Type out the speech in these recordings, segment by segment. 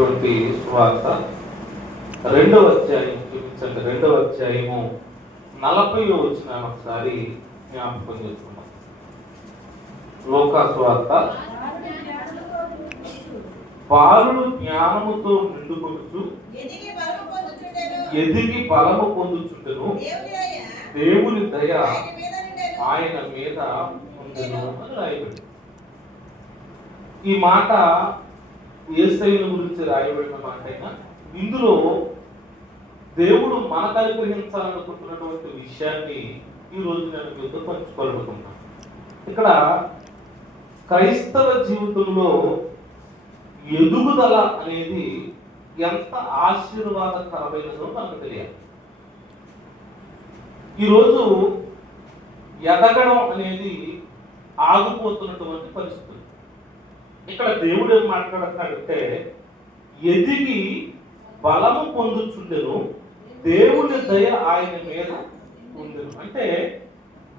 రాసినటువంటి సువార్త 2వ అధ్యాయం చూపించండి. 2వ అధ్యాయము 40వ వచనాన్ని ఒకసారి జ్ఞాపకం చేసుకున్నాం. లూకా సువార్త, బాలుడు జ్ఞానముతో నిండుకొనుచు ఎదిగి బలము పొందుచుండెను, దేవుని దయ ఆయన మీద ఉండెను అని రాయబడింది. ఈ మాట యేసయ్యను గురించి రాయబడిన మాట అయినా ఇందులో దేవుడు మనకు అనుగ్రహించాలనుకుంటున్నటువంటి విషయాన్ని ఈరోజు నేను మీతో పంచుకోవాలనుకుంటున్నాను. ఇక్కడ క్రైస్తవ జీవితంలో ఎదుగుదల అనేది ఎంత ఆశీర్వాదకరమైనదో మనకు తెలియాలి. ఈరోజు ఎదగడం అనేది ఆగిపోతున్నటువంటి పరిస్థితులు. ఇక్కడ దేవుడు ఏం మాట్లాడుతున్నాడంటే, ఎదిగి బలము పొందుచుండెను, దేవుని దయ ఆయన మీద ఉండెను. అంటే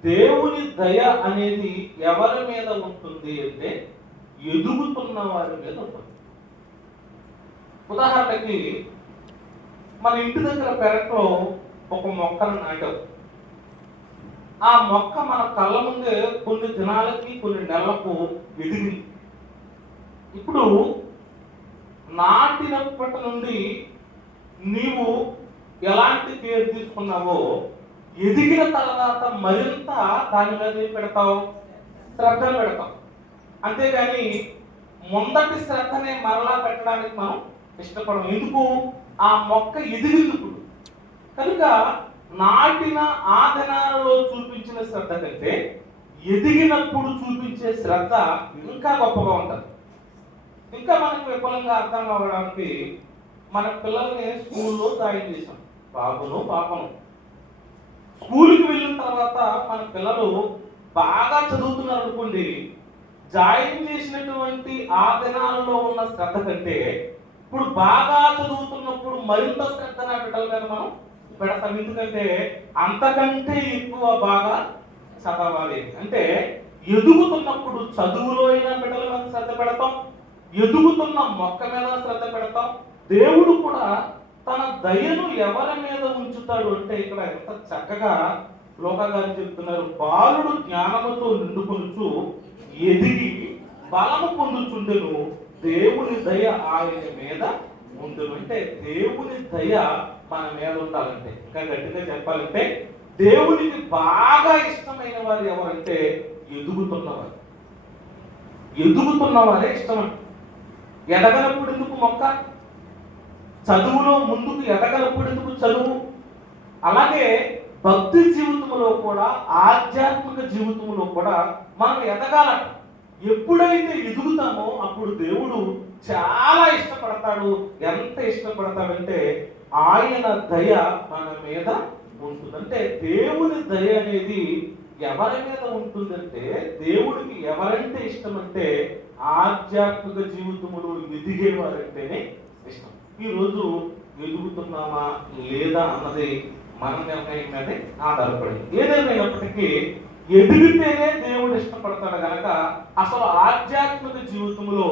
దేవుని దయ అనేది ఎవరి మీద ఉంటుంది అంటే ఎదుగుతున్న వారి మీద ఉంటుంది. ఉదాహరణకి మన ఇంటి దగ్గర పెరట్లో ఒక మొక్కను నాటాం. ఆ మొక్క మన కళ్ళ ముందే కొన్ని దినాలకి కొన్ని నెలలకు ఎదిగింది. ఇప్పుడు నాటినప్పటి నుండి నీవు ఎలాంటి కేర్ తీసుకున్నావో ఎదిగిన తర్వాత మరింత దాని మీద పెడతావు, శ్రద్ధను పెడతావు. అంతేగాని మొదటి శ్రద్ధనే మరలా పెట్టడానికి మనం ఇష్టపడము. ఎందుకు? ఆ మొక్క ఎదిగింది. కనుక నాటిన ఆ దినాలలో చూపించిన శ్రద్ధ కంటే ఎదిగినప్పుడు చూపించే శ్రద్ధ ఇంకా గొప్పగా ఉంటుంది. ఇంకా మనకు విఫలంగా అర్థం అవ్వడానికి మన పిల్లల్ని స్కూల్లో జాయిన్ చేసాం, బాబును పాపను. స్కూల్కి వెళ్ళిన తర్వాత మన పిల్లలు బాగా చదువుతున్నారు అనుకోండి, జాయిన్ చేసినటువంటి ఆ దినాలలో ఉన్న శ్రద్ధ కంటే ఇప్పుడు బాగా చదువుతున్నప్పుడు మరింత శ్రద్ధ నా బిడ్డల మీద మనం పెడతాం. ఎందుకంటే అంతకంటే ఎక్కువ బాగా చదవాలి. అంటే ఎదుగుతున్నప్పుడు చదువులో అయినా బిడ్డల మీద శ్రద్ధ పెడతాం, ఎదుగుతున్న మొక్క మీద శ్రద్ధ పెడతాం. దేవుడు కూడా తన దయను ఎవరి మీద ఉంచుతాడు అంటే ఇక్కడ ఎంత చక్కగా లోకా గారు చెప్తున్నారు. బాలుడు జ్ఞానముతో నిండుకొనుచు ఎదిగి బలము పొందుచుండెను, దేవుని దయ ఆయన మీద ఉండును. అంటే దేవుని దయ మన మీద ఉండాలంటే, ఇంకా గట్టిగా చెప్పాలంటే దేవునికి బాగా ఇష్టమైన వారు ఎవరంటే ఎదుగుతున్నవారు. ఎదుగుతున్నవారే ఇష్టం. ఎదగనప్పుడు ఎందుకు మొక్క? చదువులో ముందుకు ఎదగనప్పుడు ఎందుకు చదువు? అలాగే భక్తి జీవితంలో కూడా, ఆధ్యాత్మిక జీవితంలో కూడా మనం ఎదగాలంట. ఎప్పుడైతే ఎదుగుతామో అప్పుడు దేవుడు చాలా ఇష్టపడతాడు. ఎంత ఇష్టపడతాడంటే ఆయన దయ మన మీద ఉంటుంది. అంటే దేవుని దయ అనేది ఎవరి మీద ఉంటుందంటే, దేవుడికి ఎవరంటే ఇష్టం అంటే ఆధ్యాత్మిక జీవితంలో ఎదిగేవారంటేనే ఇష్టం. ఈరోజు ఎదుగుతున్నామా లేదా అన్నది మన నిర్ణయం మీదే ఆధారపడింది. ఏదేమైనప్పటికీ ఎదిగితేనే దేవుడు ఇష్టపడతాడు కనుక అసలు ఆధ్యాత్మిక జీవితంలో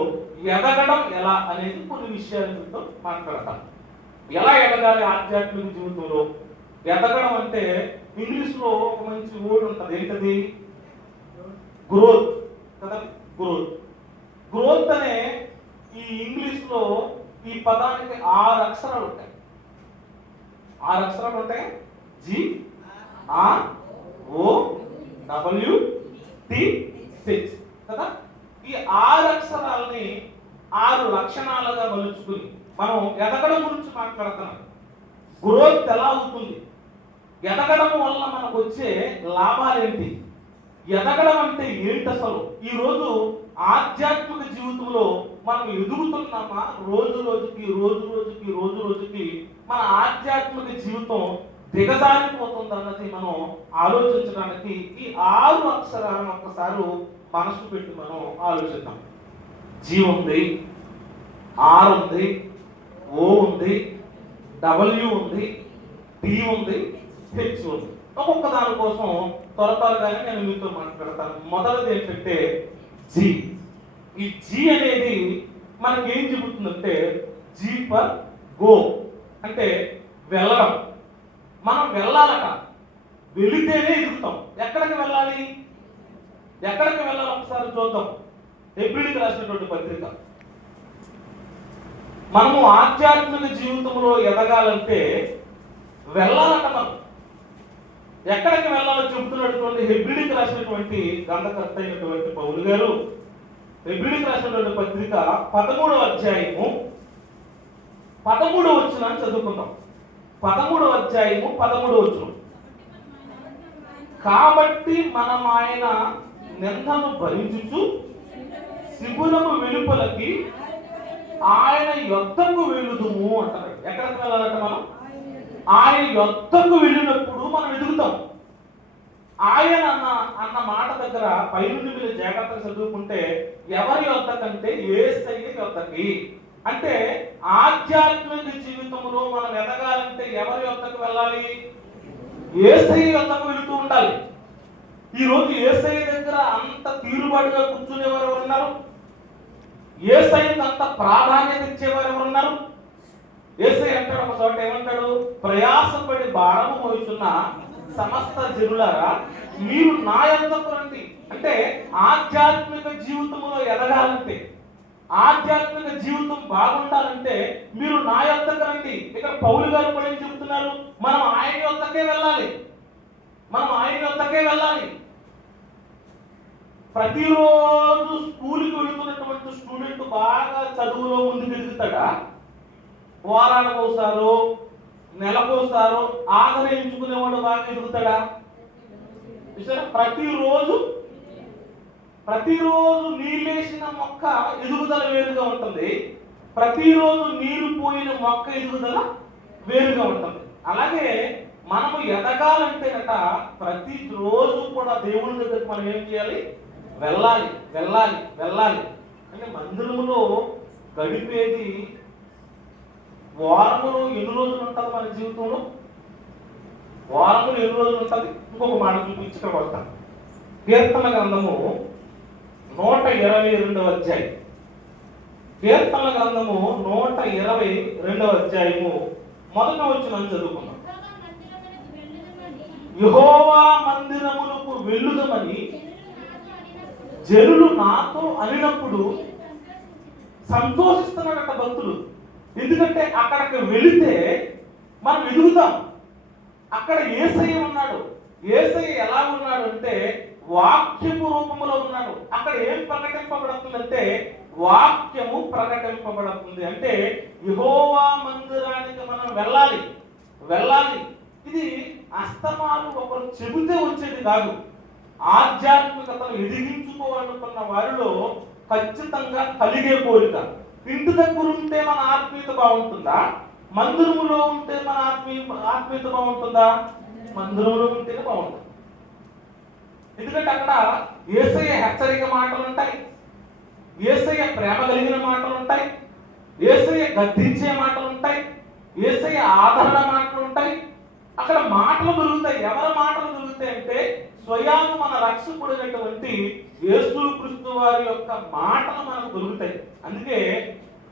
ఎదగడం ఎలా అనేది కొన్ని విషయాలతో మాట్లాడతాం. ఎలా ఎదగాలి ఆధ్యాత్మిక జీవితంలో? ఎదగడం అంటే ఇంగ్లీష్లో ఒక మంచి వర్డ్ ఉంటుంది. ఏంటది? గ్రోత్ కదా. గ్రోత్. గ్రోత్ అనే ఈ ఇంగ్లీష్లో ఈ పదానికి 6 అక్షరాలు ఉంటాయి. 6 అక్షరాలు ఉంటాయి. GROWTH కదా. ఈ 6 అక్షరాలని 6 లక్షణాలుగా మలుచుకుని మనం ఎదగడం గురించి మాట్లాడుతున్నాం. గ్రోత్ ఎలా అవుతుంది? ఎదగడం వల్ల మనకు వచ్చే లాభాలేంటి? ఎదగడం అంటే ఏంటి అసలు? ఈరోజు ఆధ్యాత్మిక జీవితంలో మనం ఎదుగుతున్నామా? రోజు రోజుకి మన ఆధ్యాత్మిక జీవితం దిగజారిపోతుంది అన్నది మనం ఆలోచించడానికి ఈ 6 అక్షరాలను ఒక్కసారి మనసు పెట్టి మనం ఆలోచిద్దాం. G ఉంది, R ఉంది, O ఉంది, W ఉంది, T ఉంది, H ఉంది. ఒక్కొక్క దాని కోసం త్వరగానే నేను మీతో మాట్లాడతాను. మొదటిది ఏంటంటే G. ఈ G అనేది మనకేం చెబుతుందంటే జీ ఫర్ గో, అంటే వెళ్ళడం. మనం వెళ్ళాలట, వెళితేనే ఎదుగుతాం. ఎక్కడికి వెళ్ళాలి? ఎక్కడికి వెళ్ళాలి ఒకసారి చూద్దాం. హెబ్రీయులకు రాసినటువంటి పత్రిక. మనము ఆధ్యాత్మిక జీవితంలో ఎదగాలంటే వెళ్ళాలట. మనం ఎక్కడికి వెళ్ళాలో చెబుతున్నటువంటి హెబ్రీయులకు రాసినటువంటి గ్రంథకర్త అయినటువంటి పౌలు గారు హెబ్రీయులకు రాసినటువంటి పత్రిక 13వ అధ్యాయము 13వ వచనాన్ని చదువుకుందాం. 13వ అధ్యాయము 13వ వచనం. కాబట్టి మనం ఆయన నిందను భరించుచు శిబిరము వెలుపలకి ఆయన యొద్దకు వెళ్ళుదుము అంటారు. ఎక్కడికి వెళ్ళాలంటే మనం ఆయన యొద్దకు వెళ్ళినప్పుడు మనం ఎదుగుతాం. ఆయన అన్న మాట దగ్గర పైనుండి మీరు జాగ్రత్తగా చదువుకుంటే ఎవరి యొద్దకంటే యేసయ్య యొద్దకి. అంటే ఆధ్యాత్మిక జీవితంలో మనం ఎదగాలంటే ఎవరి యొద్దకు వెళ్ళాలి? యేసయ్య యొద్దకు వెళుతూ ఉండాలి. ఈరోజు యేసయ్య దగ్గర అంత తీరుబాటుగా కూర్చునేవారు ఎవరు ఉన్నారు? యేసయ్యకు అంత ప్రాధాన్యత ఇచ్చేవారు ఎవరు ఉన్నారు? యేసయ్య అంటాడు ఒక చోట, ఏమంటాడు? ప్రయాసపడి భారము మోయుచున్న సమస్త జనులారా మీరు నా యొద్దకు రండి. అంటే ఆధ్యాత్మిక జీవితంలో ఎదగాలంటే, ఆధ్యాత్మిక జీవితం బాగుండాలంటే మీరు నా యొద్దకు రండి. ఇక్కడ పౌలు గారు కూడా ఏం చెబుతున్నారు? మనం ఆయన యొద్దకే వెళ్ళాలి. మనం ఆయన యొద్దకే వెళ్ళాలి. ప్రతిరోజు స్కూల్కి వెళుతున్నటువంటి స్టూడెంట్ బాగా చదువులో ముందుకు ఎదుగుతాడా? వారానికి ఒకసారో నెలకోసారో ఆదరించుకునేవాడు బాగా ఎదుగుతాడా? ప్రతిరోజు నీళ్ళేసిన మొక్క ఎదుగుదల వేరుగా ఉంటుంది. ప్రతిరోజు నీరు పోయిన మొక్క ఎదుగుదల వేరుగా ఉంటుంది. అలాగే మనము ఎదగాలంటేనట ప్రతిరోజు కూడా దేవుని దగ్గరికి మనం ఏం చేయాలి? వెళ్ళాలి, వెళ్ళాలి, వెళ్ళాలి. అంటే మందిరములో గడిపేది వారములో ఎన్ని రోజులు ఉంటుంది? మన జీవితంలో వారములో ఎన్ని రోజులు ఉంటుంది? ఇంకొక మాట చూపించుకొని వస్తాను. కీర్తన గ్రంథము 122వ అధ్యాయం. కీర్తన గ్రంథము 122వ అధ్యాయము మొదటి వచనం చదువుకున్నాం. యెహోవా మందిరమునకు వెళ్ళుదమని జనులు నాతో అనినప్పుడు సంతోషిస్తున్నాడట భక్తులు. ఎందుకంటే అక్కడికి వెళితే మనం ఎదుగుతాం. అక్కడ యేసయ్య ఉన్నాడు. యేసయ్య ఎలా ఉన్నాడు అంటే వాక్యము రూపంలో ఉన్నాడు. అక్కడ ఏం ప్రకటింపబడుతుందంటే వాక్యము ప్రకటింపబడుతుంది. అంటే యెహోవా మందిరానికి మనం వెళ్ళాలి, వెళ్ళాలి. ఇది అస్తమాను ఒకరు చెబితే వచ్చేది కాదు. ఆధ్యాత్మికతను ఎదిగించుకోవాలనుకున్న వారిలో ఖచ్చితంగా కలిగే కోరిక. ఇంటి దగ్గర ఉంటే మన ఆత్మీయత బాగుంటుందా? మందిరములో ఉంటే మన ఆత్మీయత బాగుంటుందా? మందిరంలో ఉంటేనే బాగుంటుంది. ఎందుకంటే అక్కడ యేసయ్య హెచ్చరిక మాటలు ఉంటాయి, యేసయ్య ప్రేమ కలిగిన మాటలు ఉంటాయి, యేసయ్య గద్దించే మాటలు ఉంటాయి, యేసయ్య ఆదరణ మాటలు ఉంటాయి. అక్కడ మాటలు దొరుకుతాయి. ఎవరి మాటలు దొరుకుతాయి అంటే స్వయాను మన రక్షకుడైనటువంటి యేసుక్రీస్తు వారి యొక్క మాటలు మనకు దొరుకుతాయి. అందుకే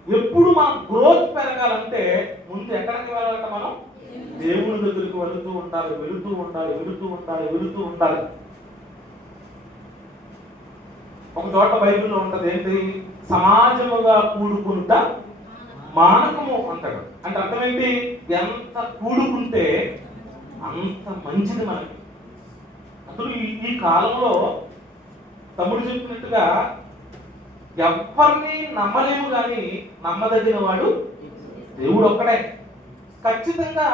ఎప్పుడు మనం గ్రోత్ పెరగాలంటే ముందు ఎక్కడికి వెళ్ళాలంటే మనం దేవుని దగ్గరికి వెళుతూ ఉండాలి, వెళుతూ ఉండాలి, వెళుతూ ఉండాలి, వెళుతూ ఉండాలి. ఒక చోట బైబిల్లో ఉంటది, ఏంటి? సమాజముగా కూడుకుంటా మానకము అంటాడు. అంటే అర్థం ఏంటి? ఎంత కూడుకుంటే అంత మంచిది మనకి. అసలు ఈ కాలంలో తమ్ముడు చెప్పినట్టుగా ఎవరిని నమ్మలేము, కానీ నమ్మదగిన వాడు దేవుడు ఒక్కడే. ఖచ్చితంగా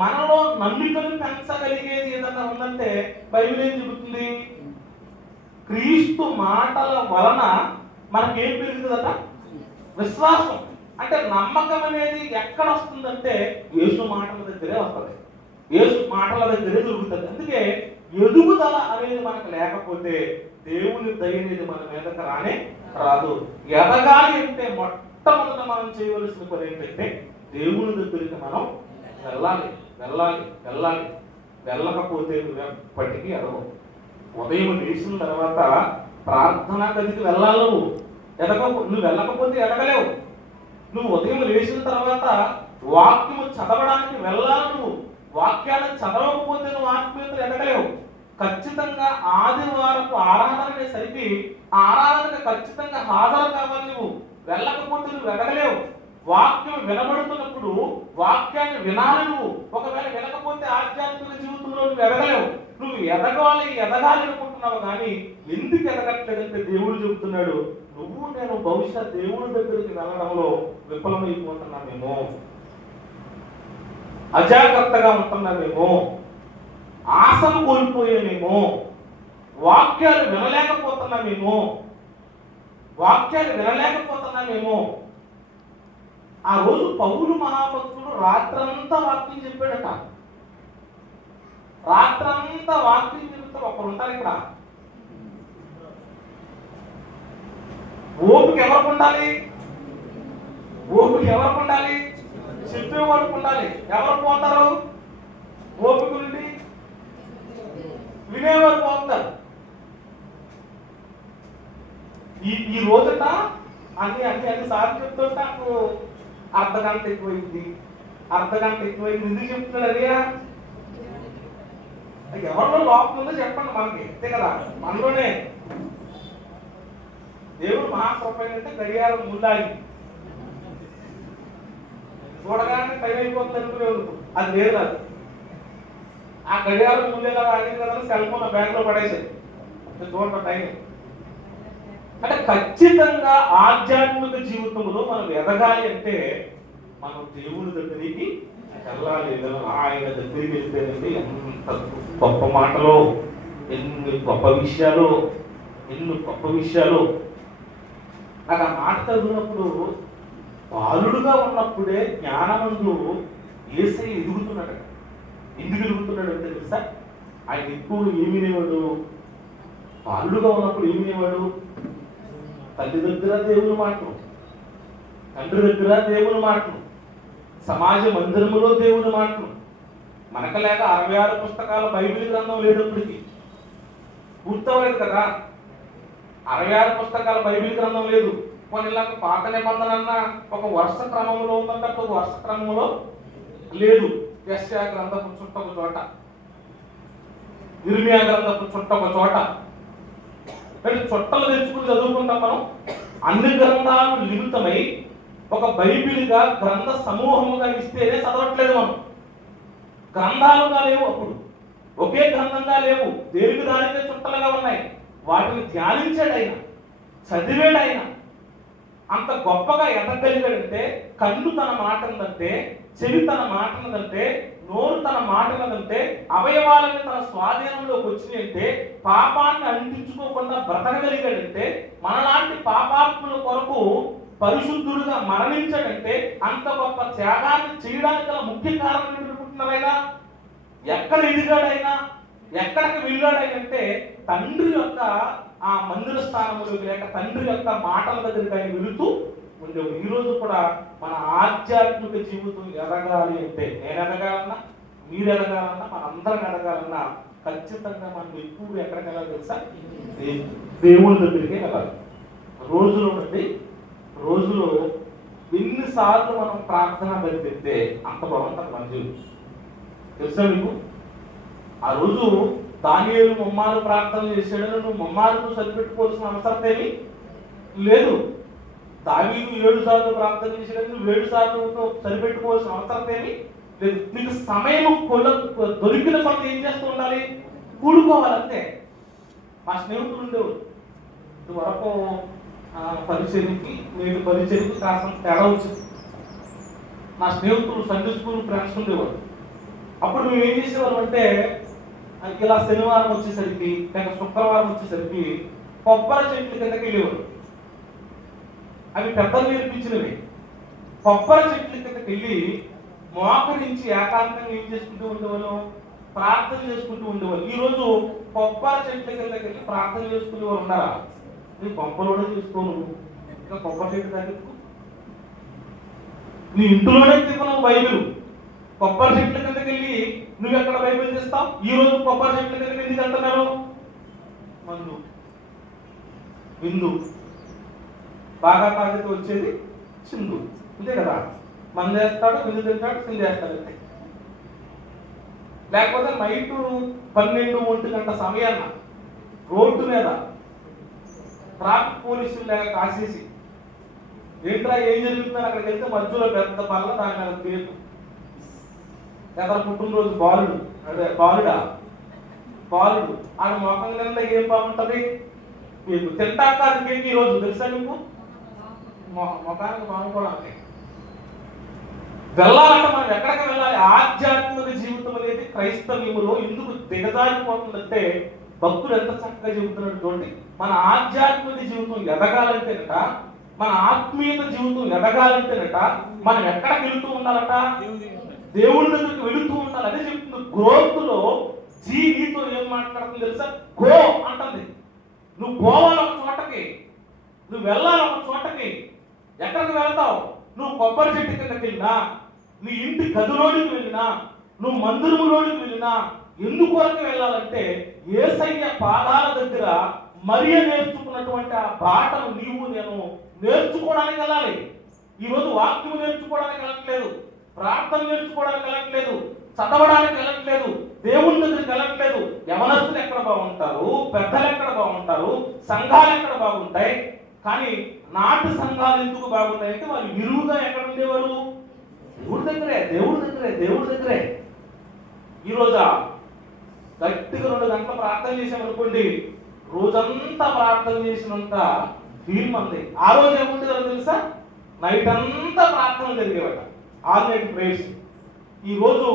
మనలో నమ్మికను పెంచగలిగేది ఏదన్నా ఉందంటే బైబిల్ ఏం చెబుతుంది? క్రీస్తు మాటల వలన మనకేం పెరుగుతుందట? విశ్వాసం. అంటే నమ్మకం అనేది ఎక్కడ వస్తుందంటే యేసు మాటల దగ్గరే వస్తుంది, యేసు మాటల దగ్గరే దొరుకుతుంది. అందుకే ఎదుగుదల అనేది మనకు లేకపోతే దేవుని దయ అనేది మన మీదకి రానే రాదు. ఎదగాలి అంటే మొట్టమొదట మనం చేయవలసిన పని ఏంటంటే దేవుని దగ్గరికి మనం వెళ్ళాలి, వెళ్ళాలి, వెళ్ళాలి. వెళ్ళకపోతే ఎప్పటికీ ఎదగవు. ఉదయం లేచిన తర్వాత ప్రార్థనా గదికి వెళ్ళాలి. నువ్వు వెళ్ళకపోతే ఎదగలేవు. నువ్వు ఉదయం లేచిన తర్వాత వాక్యము చదవడానికి వెళ్ళాలి. నువ్వు వాక్యాన్ని చదవకపోతే నువ్వు ఆత్మీయతలు ఎదగలేవు. ఖచ్చితంగా ఆదివారపు ఆరాధనకి సరికి ఆరాధనకి ఖచ్చితంగా హాజరు కావాలి. నువ్వు వెళ్ళకపోతే నువ్వు ఎదగలేవు. వాక్యం వినబడుతున్నప్పుడు వాక్యాన్ని వినాలి. నువ్వు ఒకవేళ వినకపోతే ఆధ్యాత్మిక జీవితంలో నువ్వు ఎదగలేవు. నువ్వు ఎదగాలి అనుకుంటున్నావు, కానీ ఎందుకు ఎదగట్లేదంటే దేవుడు చెబుతున్నాడు, నేను బహుశా దేవుడి దగ్గరికి వెళ్ళడంలో విఫలమైపోతున్నామేమో, అజాగ్రత్తగా ఉంటున్నామేమో, ఆశను కోల్పోయామేమో, వాక్యాలు వినలేకపోతున్నామేమో. ఆ రోజు పౌలు మహాభక్తుడు రాత్రంతా వాక్యం చెప్పాడట. రాత్రంతా వాక్యం చెబుతారు. ఒకరు ఉంటారు ఇక్కడ. ఓపిక ఎవరికి ఉండాలి? చెప్పేవాడికి ఉండాలి. ఎవరు పోతారు? ఓపిక నుండి వినేవారు పోతారు. ఈ రోజుట అన్ని సార్లు చెప్తుంటే నాకు అర్ధగంట ఎక్కువైంది. ఎందుకు చెప్తున్నాడు? అదేయా ఎవరిలో లోపం ఉందో చెప్పండి మనకి, అంతే కదా. మనలోనే దేవుడు మహాకృప అంటే గడియారం ముందాగి చూడగానే టైం అయిపోతుంది అనుకునేవారు. అది లేదు. అది ఆ గడియారం ముందేలా ఆగింది కదా, సెల్ ఫోన్ బ్యాంక్ లో పడేసేది చూడండి టైం. అంటే ఖచ్చితంగా ఆధ్యాత్మిక జీవితంలో మనం ఎదగాలి అంటే మనం దేవుని దగ్గరికి వెళ్ళాలి. ఆయన దగ్గరికి వెళ్తేనండి ఎంత గొప్ప మాటలో, ఎన్ని గొప్ప విషయాలు. నాకు ఆ మాట చదివినప్పుడు బాలుడుగా ఉన్నప్పుడే జ్ఞానమందు యేసయ్య ఎదుగుతున్నాడు. ఎందుకు ఎదుగుతున్నాడు అంటే తెలుసా? ఆయన ఎక్కువ ఏమి వినేవాడు? బాలుడుగా ఉన్నప్పుడు ఏమి వినేవాడు? తల్లి దగ్గర దేవుని మాటలు, తండ్రి దగ్గర దేవుని మాటలు, సమాజ మందిరములో దేవుని మాటలు. మనకు లేక 66 పుస్తకాల బైబిల్ గ్రంథం లేనప్పటికీ పూర్తవలేదు కదా. 66 పుస్తకాల బైబిల్ గ్రంథం లేదు. కొన్ని ఇలాగ పాత నిబంధన అన్న ఒక వరుస క్రమంలో ఉందంటే ఒక వరుస క్రమంలో లేదు. యెషయా గ్రంథపు చుట్ట ఒక చోట, ఇర్మియా గ్రంథపు చుట్ట ఒక చోట. చుట్టలు తెచ్చుకుని చదువుకుంటాం మనం. అన్ని గ్రంథాలు లిమితమై ఒక బైబిల్గా గ్రంథ సమూహముగా ఇస్తేనే చదవట్లేదు మనం. గ్రంథాలుగా లేవు, అప్పుడు ఒకే గ్రంథంగా లేవు, దేనికి దానికే చుట్టలుగా ఉన్నాయి. వాటిని ధ్యానించాడు ఆయన, చదివాడు ఆయన. అంత గొప్పగా ఎదగలిగాడంటే కన్ను తన మాటలంటే, చెవి తన మాటలంటే, నోరు తన మాటలంటే, అవయవాలని తన స్వాధీనంలోకి వచ్చినాయంటే, పాపాన్ని అంటించుకోకుండా బ్రతకగలిగాడంటే, మనలాంటి పాపాత్ముల కొరకు పరిశుద్ధుడుగా మరణించాడంటే, అంత గొప్ప త్యాగాన్ని చేయడానికి గల ముఖ్య కారణం ఏంటనుకుంటున్నారైనా? ఎక్కడ ఎదిగాడైనా, ఎక్కడికి వెళ్ళాడైనంటే తండ్రి యొక్క ఆ మందిర స్థానంలోకి, లేక తండ్రి యొక్క మాటల దగ్గరికి ఆయన వెళుతూ ఉండేవాడు. ఈ రోజు కూడా మన ఆధ్యాత్మిక జీవితం ఎదగాలి అంటే, నేను ఎదగాలన్నా, మీరు ఎదగాలన్నా, మన అందరం ఎదగాలన్నా ఖచ్చితంగా మనం ఎక్కువ ఎక్కడికి వెళ్ళాలి తెలుసా? దేవుని దగ్గరికే వెళ్ళాలి. రోజులో ఎన్నిసార్లు మనం ప్రార్థన బలిపెడితే అంత బాగుంటుంది మన జీవితం. తెలుసా మీకు? ఆ రోజు దానియేలు ముమ్మారు ప్రార్థన చేశాడని నువ్వు ముమ్మారు సరిపెట్టుకోవాల్సిన అవసరం ఏమీ లేదు. దావీదు 7 సార్లు ప్రార్థన చేశాడని నువ్వు 7 సార్లు సరిపెట్టుకోవాల్సిన అవసరం ఏమీ లేదు. నీకు సమయం దొరికిన పనులు ఏం చేస్తూ ఉండాలి? కూడుకోవాలంతే. మా స్నేహితులు ఉండేవారు, వరకు పరిచయకి నేటి పరిచయకి కాస్త తేడా వచ్చింది. నా స్నేహితులు సండే స్కూల్ ఫ్రెండ్స్ ఉండేవారు. అప్పుడు మేము ఏం చేసేవాళ్ళం అంటే, ఇలా శనివారం వచ్చేసరికి లేక శుక్రవారం వచ్చేసరికి కొబ్బరి చెట్ల కిందకి వెళ్ళేవారు. అవి పెద్దలు నేర్పించినవి. కొబ్బరి చెట్ల కిందకి వెళ్ళి మోకరించి ఏకాంతంగా ఏం చేసుకుంటూ ఉండేవాళ్ళం? ప్రార్థన చేసుకుంటూ ఉండేవాళ్ళు. ఈరోజు కొబ్బరి చెట్ల కిందకి వెళ్ళి ప్రార్థన చేసుకునే వాళ్ళు ఉన్నారా? నీ కొంపలోనే చేసుకోను, ఇంకా కొబ్బరి చెట్టు దగ్గర నీ ఇంట్లోనే తిన్నావు బైబిల్. కొబ్బరి చెట్ల కిందకి వెళ్ళి నువ్వు ఎక్కడ బైబిల్ చేస్తావు? ఈ రోజు కొబ్బరి చెట్ల కిందకి ఎందుకు అంటున్నారు? మందు, విందు, బాగా తాగితే వచ్చేది సింధు, అంతే కదా. మంది వేస్తాడు, విందు తింటాడు, సింధు వేస్తాడు అంతే. లేకపోతే నైటు 12-1 గంట సమయాన్న రోడ్డు మీద ట్రాఫిక్ పోలీసులు లేక కాసేసి ఏంట్రా ఏం జరుగుతుందని అక్కడికి వెళ్తే మధ్యలో పెద్ద పల్ల దాని మీద పేరు ఎదర పుట్టినరోజు బాలుడు, అదే బాలుడా బాలుడు ఆడ మొఖం కింద ఏం బాగుంటది మీకు తింటా కాదు కేక్. ఈ రోజు తెలుసా మీకు మొఖానికి బాగుపడాలి. వెళ్ళాలంటే మనం ఎక్కడికి వెళ్ళాలి? ఆధ్యాత్మిక జీవితం అనేది క్రైస్తవ్యములో ఎందుకు దిగజారిపోతుందంటే భక్తులు ఎంత చక్కగా చెబుతున్నటువంటి మన ఆధ్యాత్మిక జీవితం ఎదగాలంటేనట, మన ఆత్మీయత జీవితం ఎదగాలంటేనట మనం ఎక్కడికి వెళుతూ ఉండాలట? దేవుడి దగ్గరికి వెళుతూ ఉండాలి. అదే చెప్తుంది. గ్రోత్ లో నీతో ఏం మాట్లాడుతుంది తెలుసా? గో అంటుంది. నువ్వు పోవాలి ఒక చోటకి, నువ్వు వెళ్ళాలి ఒక చోటకి. ఎక్కడికి వెళ్తావు? నువ్వు కొబ్బరి చెట్టు కిందకి వెళ్ళినా, నీ ఇంటి గదిలోనికి వెళ్ళినా, నువ్వు మందిరములోనికి వెళ్ళినా ఎందుకొరకు వెళ్ళాలంటే యేసయ్య పాదాల దగ్గర మరియ నేర్చుకున్నటువంటి ఆ బాటను నీవు నేను నేర్చుకోవడానికి వెళ్ళాలి. ఈరోజు వాక్యం నేర్చుకోవడానికి వెళ్ళట్లేదు, ప్రార్థన నేర్చుకోవడానికి వెళ్ళట్లేదు, చదవడానికి వెళ్ళట్లేదు, దేవుని దగ్గరికి వెళ్ళట్లేదు. యవనస్తులు ఎక్కడ బాగుంటారు, పెద్దలు ఎక్కడ బాగుంటారు, సంఘాలు ఎక్కడ బాగుంటాయి. కానీ నాటు సంఘాలు ఎందుకు బాగుంటాయంటే వాళ్ళు విరువుగా ఎక్కడ ఉండేవారు? దేవుడి దగ్గరే, దేవుడి దగ్గరే, దేవుడి దగ్గరే. ఈరోజా గట్టిగా 2 గంటలు ప్రార్థన చేసామనుకోండి, రోజంతా ప్రార్థన చేసినంత ఫీల్ మంది. ఆ రోజు ఏముంటుందో తెలుసా? నైట్ అంతా ప్రార్థన జరిగేవాట, ఆల్ నైట్ ప్రేయర్స్. ఈ రోజు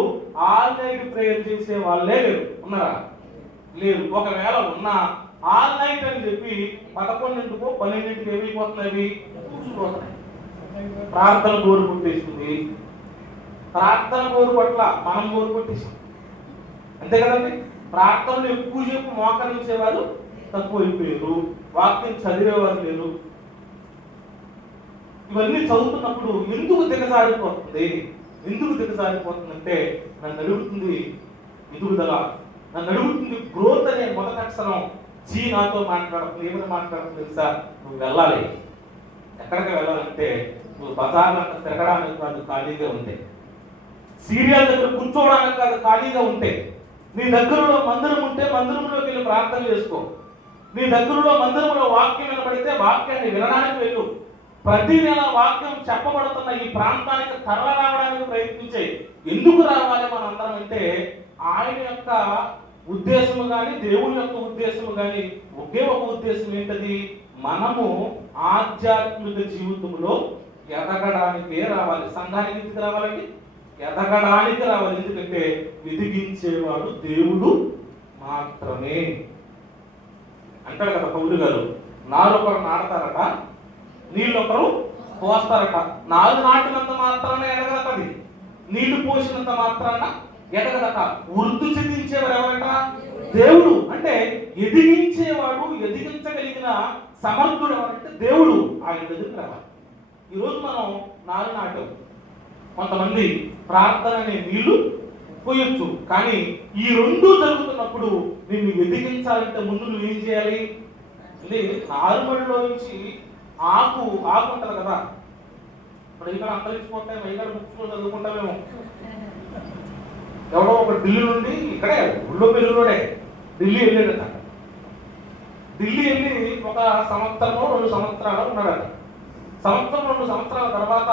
ఆల్ నైట్ ప్రేయర్ చేసే వాళ్ళే లేరు. ఉన్నారా? లేరు. ఒకవేళ ఉన్నా ఆల్ నైట్ అని చెప్పి 11-కో 12-కి ఏమైపోతున్నాయి, కూర్చుంటున్నాయి. ప్రార్థన గోరు కొట్టేసింది. ప్రార్థన గోరు పట్ల మనం గోరు కొట్టేసాం, అంతే కదండి. ప్రార్థనలు ఎక్కువసేపు మోకరించేవారు తక్కువైపోయారు, వాక్యం చదివేవారు లేరు. ఇవన్నీ చదువుతున్నప్పుడు ఎందుకు దిగజారిపోతుంది? ఎందుకు దిగజారిపోతుందంటే నన్ను అడుగుతుంది ఎదుగుదల, నన్ను అడుగుతుంది గ్రోత్ అనే మొదటి అక్షరం జీ నాతో మాట్లాడుతుంది. ఏమైనా మాట్లాడుతుంది తెలుసా? నువ్వు వెళ్ళాలి. ఎక్కడికి వెళ్ళాలంటే నువ్వు బజార్లంతా తిరగడానికి కాదు, ఖాళీగా ఉంటే, సీరియల్ దగ్గర కూర్చోవడానికి కాదు, ఖాళీగా ఉంటే, నీ దగ్గరలో మందిరం ఉంటే మందిరంలోకి వెళ్ళి ప్రార్థన చేసుకో. నీ దగ్గరలో మందిరంలో వాక్యం వినబడితే వాక్యాన్ని వినడానికి వెళ్ళు. ప్రతి నెల వాక్యం చెప్పబడుతున్న ఈ ప్రాంతానికి తరలి రావడానికి ప్రయత్నించే. ఎందుకు రావాలి మనందరం అంటే ఆయన యొక్క ఉద్దేశము కానీ దేవుని యొక్క ఉద్దేశము కానీ ఒకే ఒక ఉద్దేశం ఏంటది? మనము ఆధ్యాత్మిక జీవితంలో ఎదగడానికే రావాలి. సంఘానికి ఎందుకు రావాలండి? ఎదగడానికి రావాలి. ఎందుకంటే ఎదిగించేవాడు దేవుడు మాత్రమే అంటాడు కదా పౌలు గారు. నారొకరు నాడతారట, నీళ్ళొకరు పోస్తారట. నారు నాటినంత మాత్రాన ఎదగదటది, నీళ్లు పోసినంత మాత్రాన ఎదగదట. వృద్ధి చెందించేవాడు ఎవరట? దేవుడు. అంటే ఎదిగించేవాడు, ఎదిగించగలిగిన సమర్థుడు ఎవరంటే దేవుడు. ఆయన దగ్గరికి రావాలి. ఈరోజు మనం నారు నాటాం, కొంతమంది ప్రార్థన అనే నీళ్లు పోయొచ్చు. కానీ ఈ రెండు జరుగుతున్నప్పుడు నిన్ను ఎదిగించాలంటే ముందు నువ్వు ఏం చేయాలి? నారుమడిలో నుంచి ఆకు ఉంటుంది కదా, ఇప్పుడు ఇక్కడ అంతరించిపోతాయి, ఇక్కడ బుక్స్ చదువుకుంటామేమో. ఎవడో ఒక ఢిల్లీ నుండి, ఇక్కడే ఊళ్ళో పెళ్ళిలోనే ఢిల్లీ వెళ్ళాడట. ఢిల్లీ వెళ్ళి 1 సంవత్సరమో 2 సంవత్సరాలు ఉన్నాడట. 1-2 సంవత్సరాల తర్వాత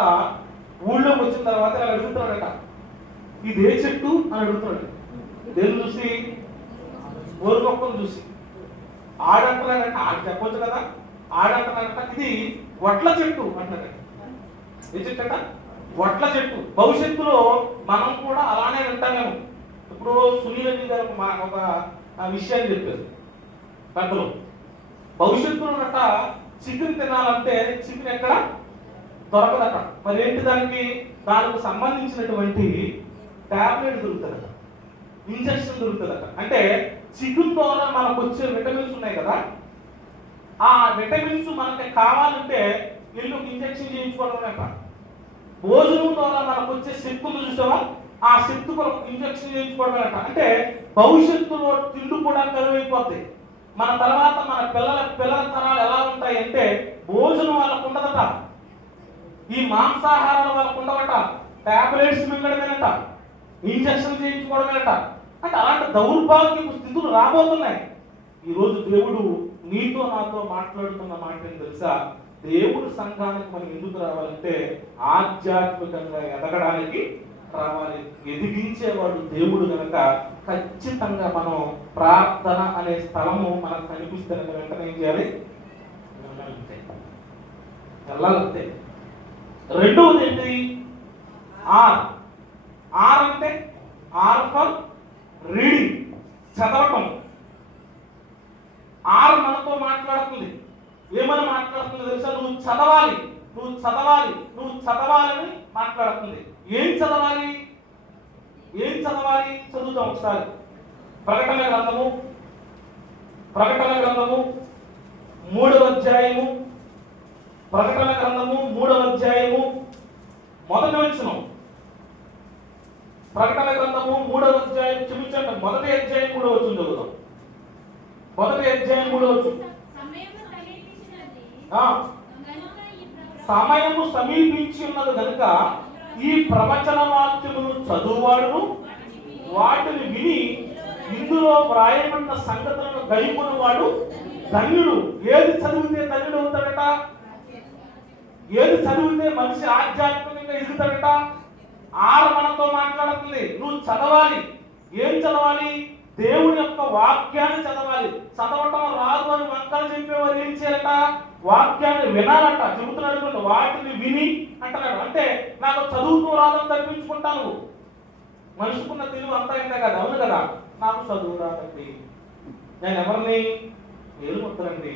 ఊళ్ళోకి వచ్చిన తర్వాత ఇలా అడుగుతున్నాడట, ఇది ఏ చెట్టు అని అడుగుతున్నాడు. దేని చూసి? ఓరి మొక్కను చూసి. ఆడంటున్నాడంట, ఆడ చెప్పొచ్చు కదా. ఆడంటున్నాడంట, ఇది వడ్ల చెట్టు అంటున్నాడట. ఏ చెట్టు అంట? వడ్ల చెట్టు. భవిష్యత్తులో మనం కూడా అలానే వింటామేమో. ఇప్పుడు సునీల్ రెడ్డి గారు ఒక విషయాన్ని చెప్పారు కథలో. భవిష్యత్తులో నట చికెన్ తినాలంటే చికెన్ ఎక్కడ దొరకదట. మరి ఏంటి దానికి సంబంధించినటువంటి టాబ్లెట్ దొరుకుతుందట, ఇంజక్షన్ దొరుకుతుందట. అంటే చికెన్ ద్వారా మనకు వచ్చే విటమిన్స్ ఉన్నాయి కదా, ఆ విటమిన్స్ మనకి కావాలంటే వీళ్ళు ఒక ఇంజక్షన్ చేయించుకోవడం. భోజనం ద్వారా మనకు వచ్చే శక్తులు చూసావా, ఆ శక్తి కొరకు ఇంజక్షన్ చేయించుకోవడం. అంటే భవిష్యత్తులో తిండి కూడా కరువైపోతాయి. మన తర్వాత మన పిల్లల తరాలు ఎలా ఉంటాయి అంటే భోజనం వాళ్ళకు ఉండదట, ఈ మాంసాహారాలు వాళ్ళకు ఉండవట, టాబ్లెట్స్ మింగడమేనట, ఇంజక్షన్ చేయించుకోవడమేనట. అంటే అలాంటి దౌర్భాగ్యపు స్థితులు రాబోతున్నాయి. ఈరోజు దేవుడు నీతో నాతో మాట్లాడుతున్న మాట ఏం తెలుసా? దేవుడు సంఘానికి మనం ఎందుకు రావాలంటే ఆధ్యాత్మికంగా ఎదగడానికి రావాలి. ఎదిగించేవాడు దేవుడు కనుక ఖచ్చితంగా మనం ప్రార్థన అనే స్థలము మనకు కనిపిస్తే వెంటనే ఏం చేయాలి? వెళ్ళాలంతే. రెండవది ఏంటి? ఆర్. ఆర్ అంటే ఆర్ ఫర్ రీడింగ్, చదవటం. ఆర్ మనతో మాట్లాడుతుంది. ఏమని మాట్లాడుతుంది తెలుసా? నువ్వు చదవాలి, నువ్వు చదవాలి, నువ్వు చదవాలని మాట్లాడుతుంది. ఏం చదవాలి? ఏం చదవాలి? చదువుతాం ఒకసారి. ప్రకటన గ్రంథము 3వ అధ్యాయము, ప్రకటన గ్రంథము 3వ అధ్యాయము మొదటి వచనం. ప్రకటన గ్రంథము 3వ అధ్యాయం, క్షమించండి, మొదటి అధ్యాయం 3వ వచనం చదువుదాం. మొదటి అధ్యాయం 3వ వచనం. సమయము సమీపించి ఉన్నది కనుక ఈ ప్రవచన వాక్యమును చదువువాడును వాటిని విని ఇందులో వ్రాయబడిన సంగతులను గైకొన్న వాడు ధన్యుడు. ఏది చదివితే ధన్యుడు అవుతాడట? ఏది చదివితే మనిషి ఆధ్యాత్మికంగా ఎదుగుతాడట? ఆరు మనతో మాట్లాడుతుంది. నువ్వు చదవాలి. ఏం చదవాలి? దేవుని యొక్క వాక్యాన్ని చదవాలి. చదవటం రాదు అని వంకలు చెప్పేవారు ఏం చేయాలట? వాక్యాన్ని వినాలట. చెబుతున్నాడు వాటిని విని అంటున్నాడు. అంటే నాకు చదువుతూ రాదని తప్పించుకుంటాను. మనుషుకున్న తెలివి అంతా ఇంతే కదా, అవును కదా? నాకు చదువు రాదండి, నేను ఎవరిని? వేలుముద్రండి.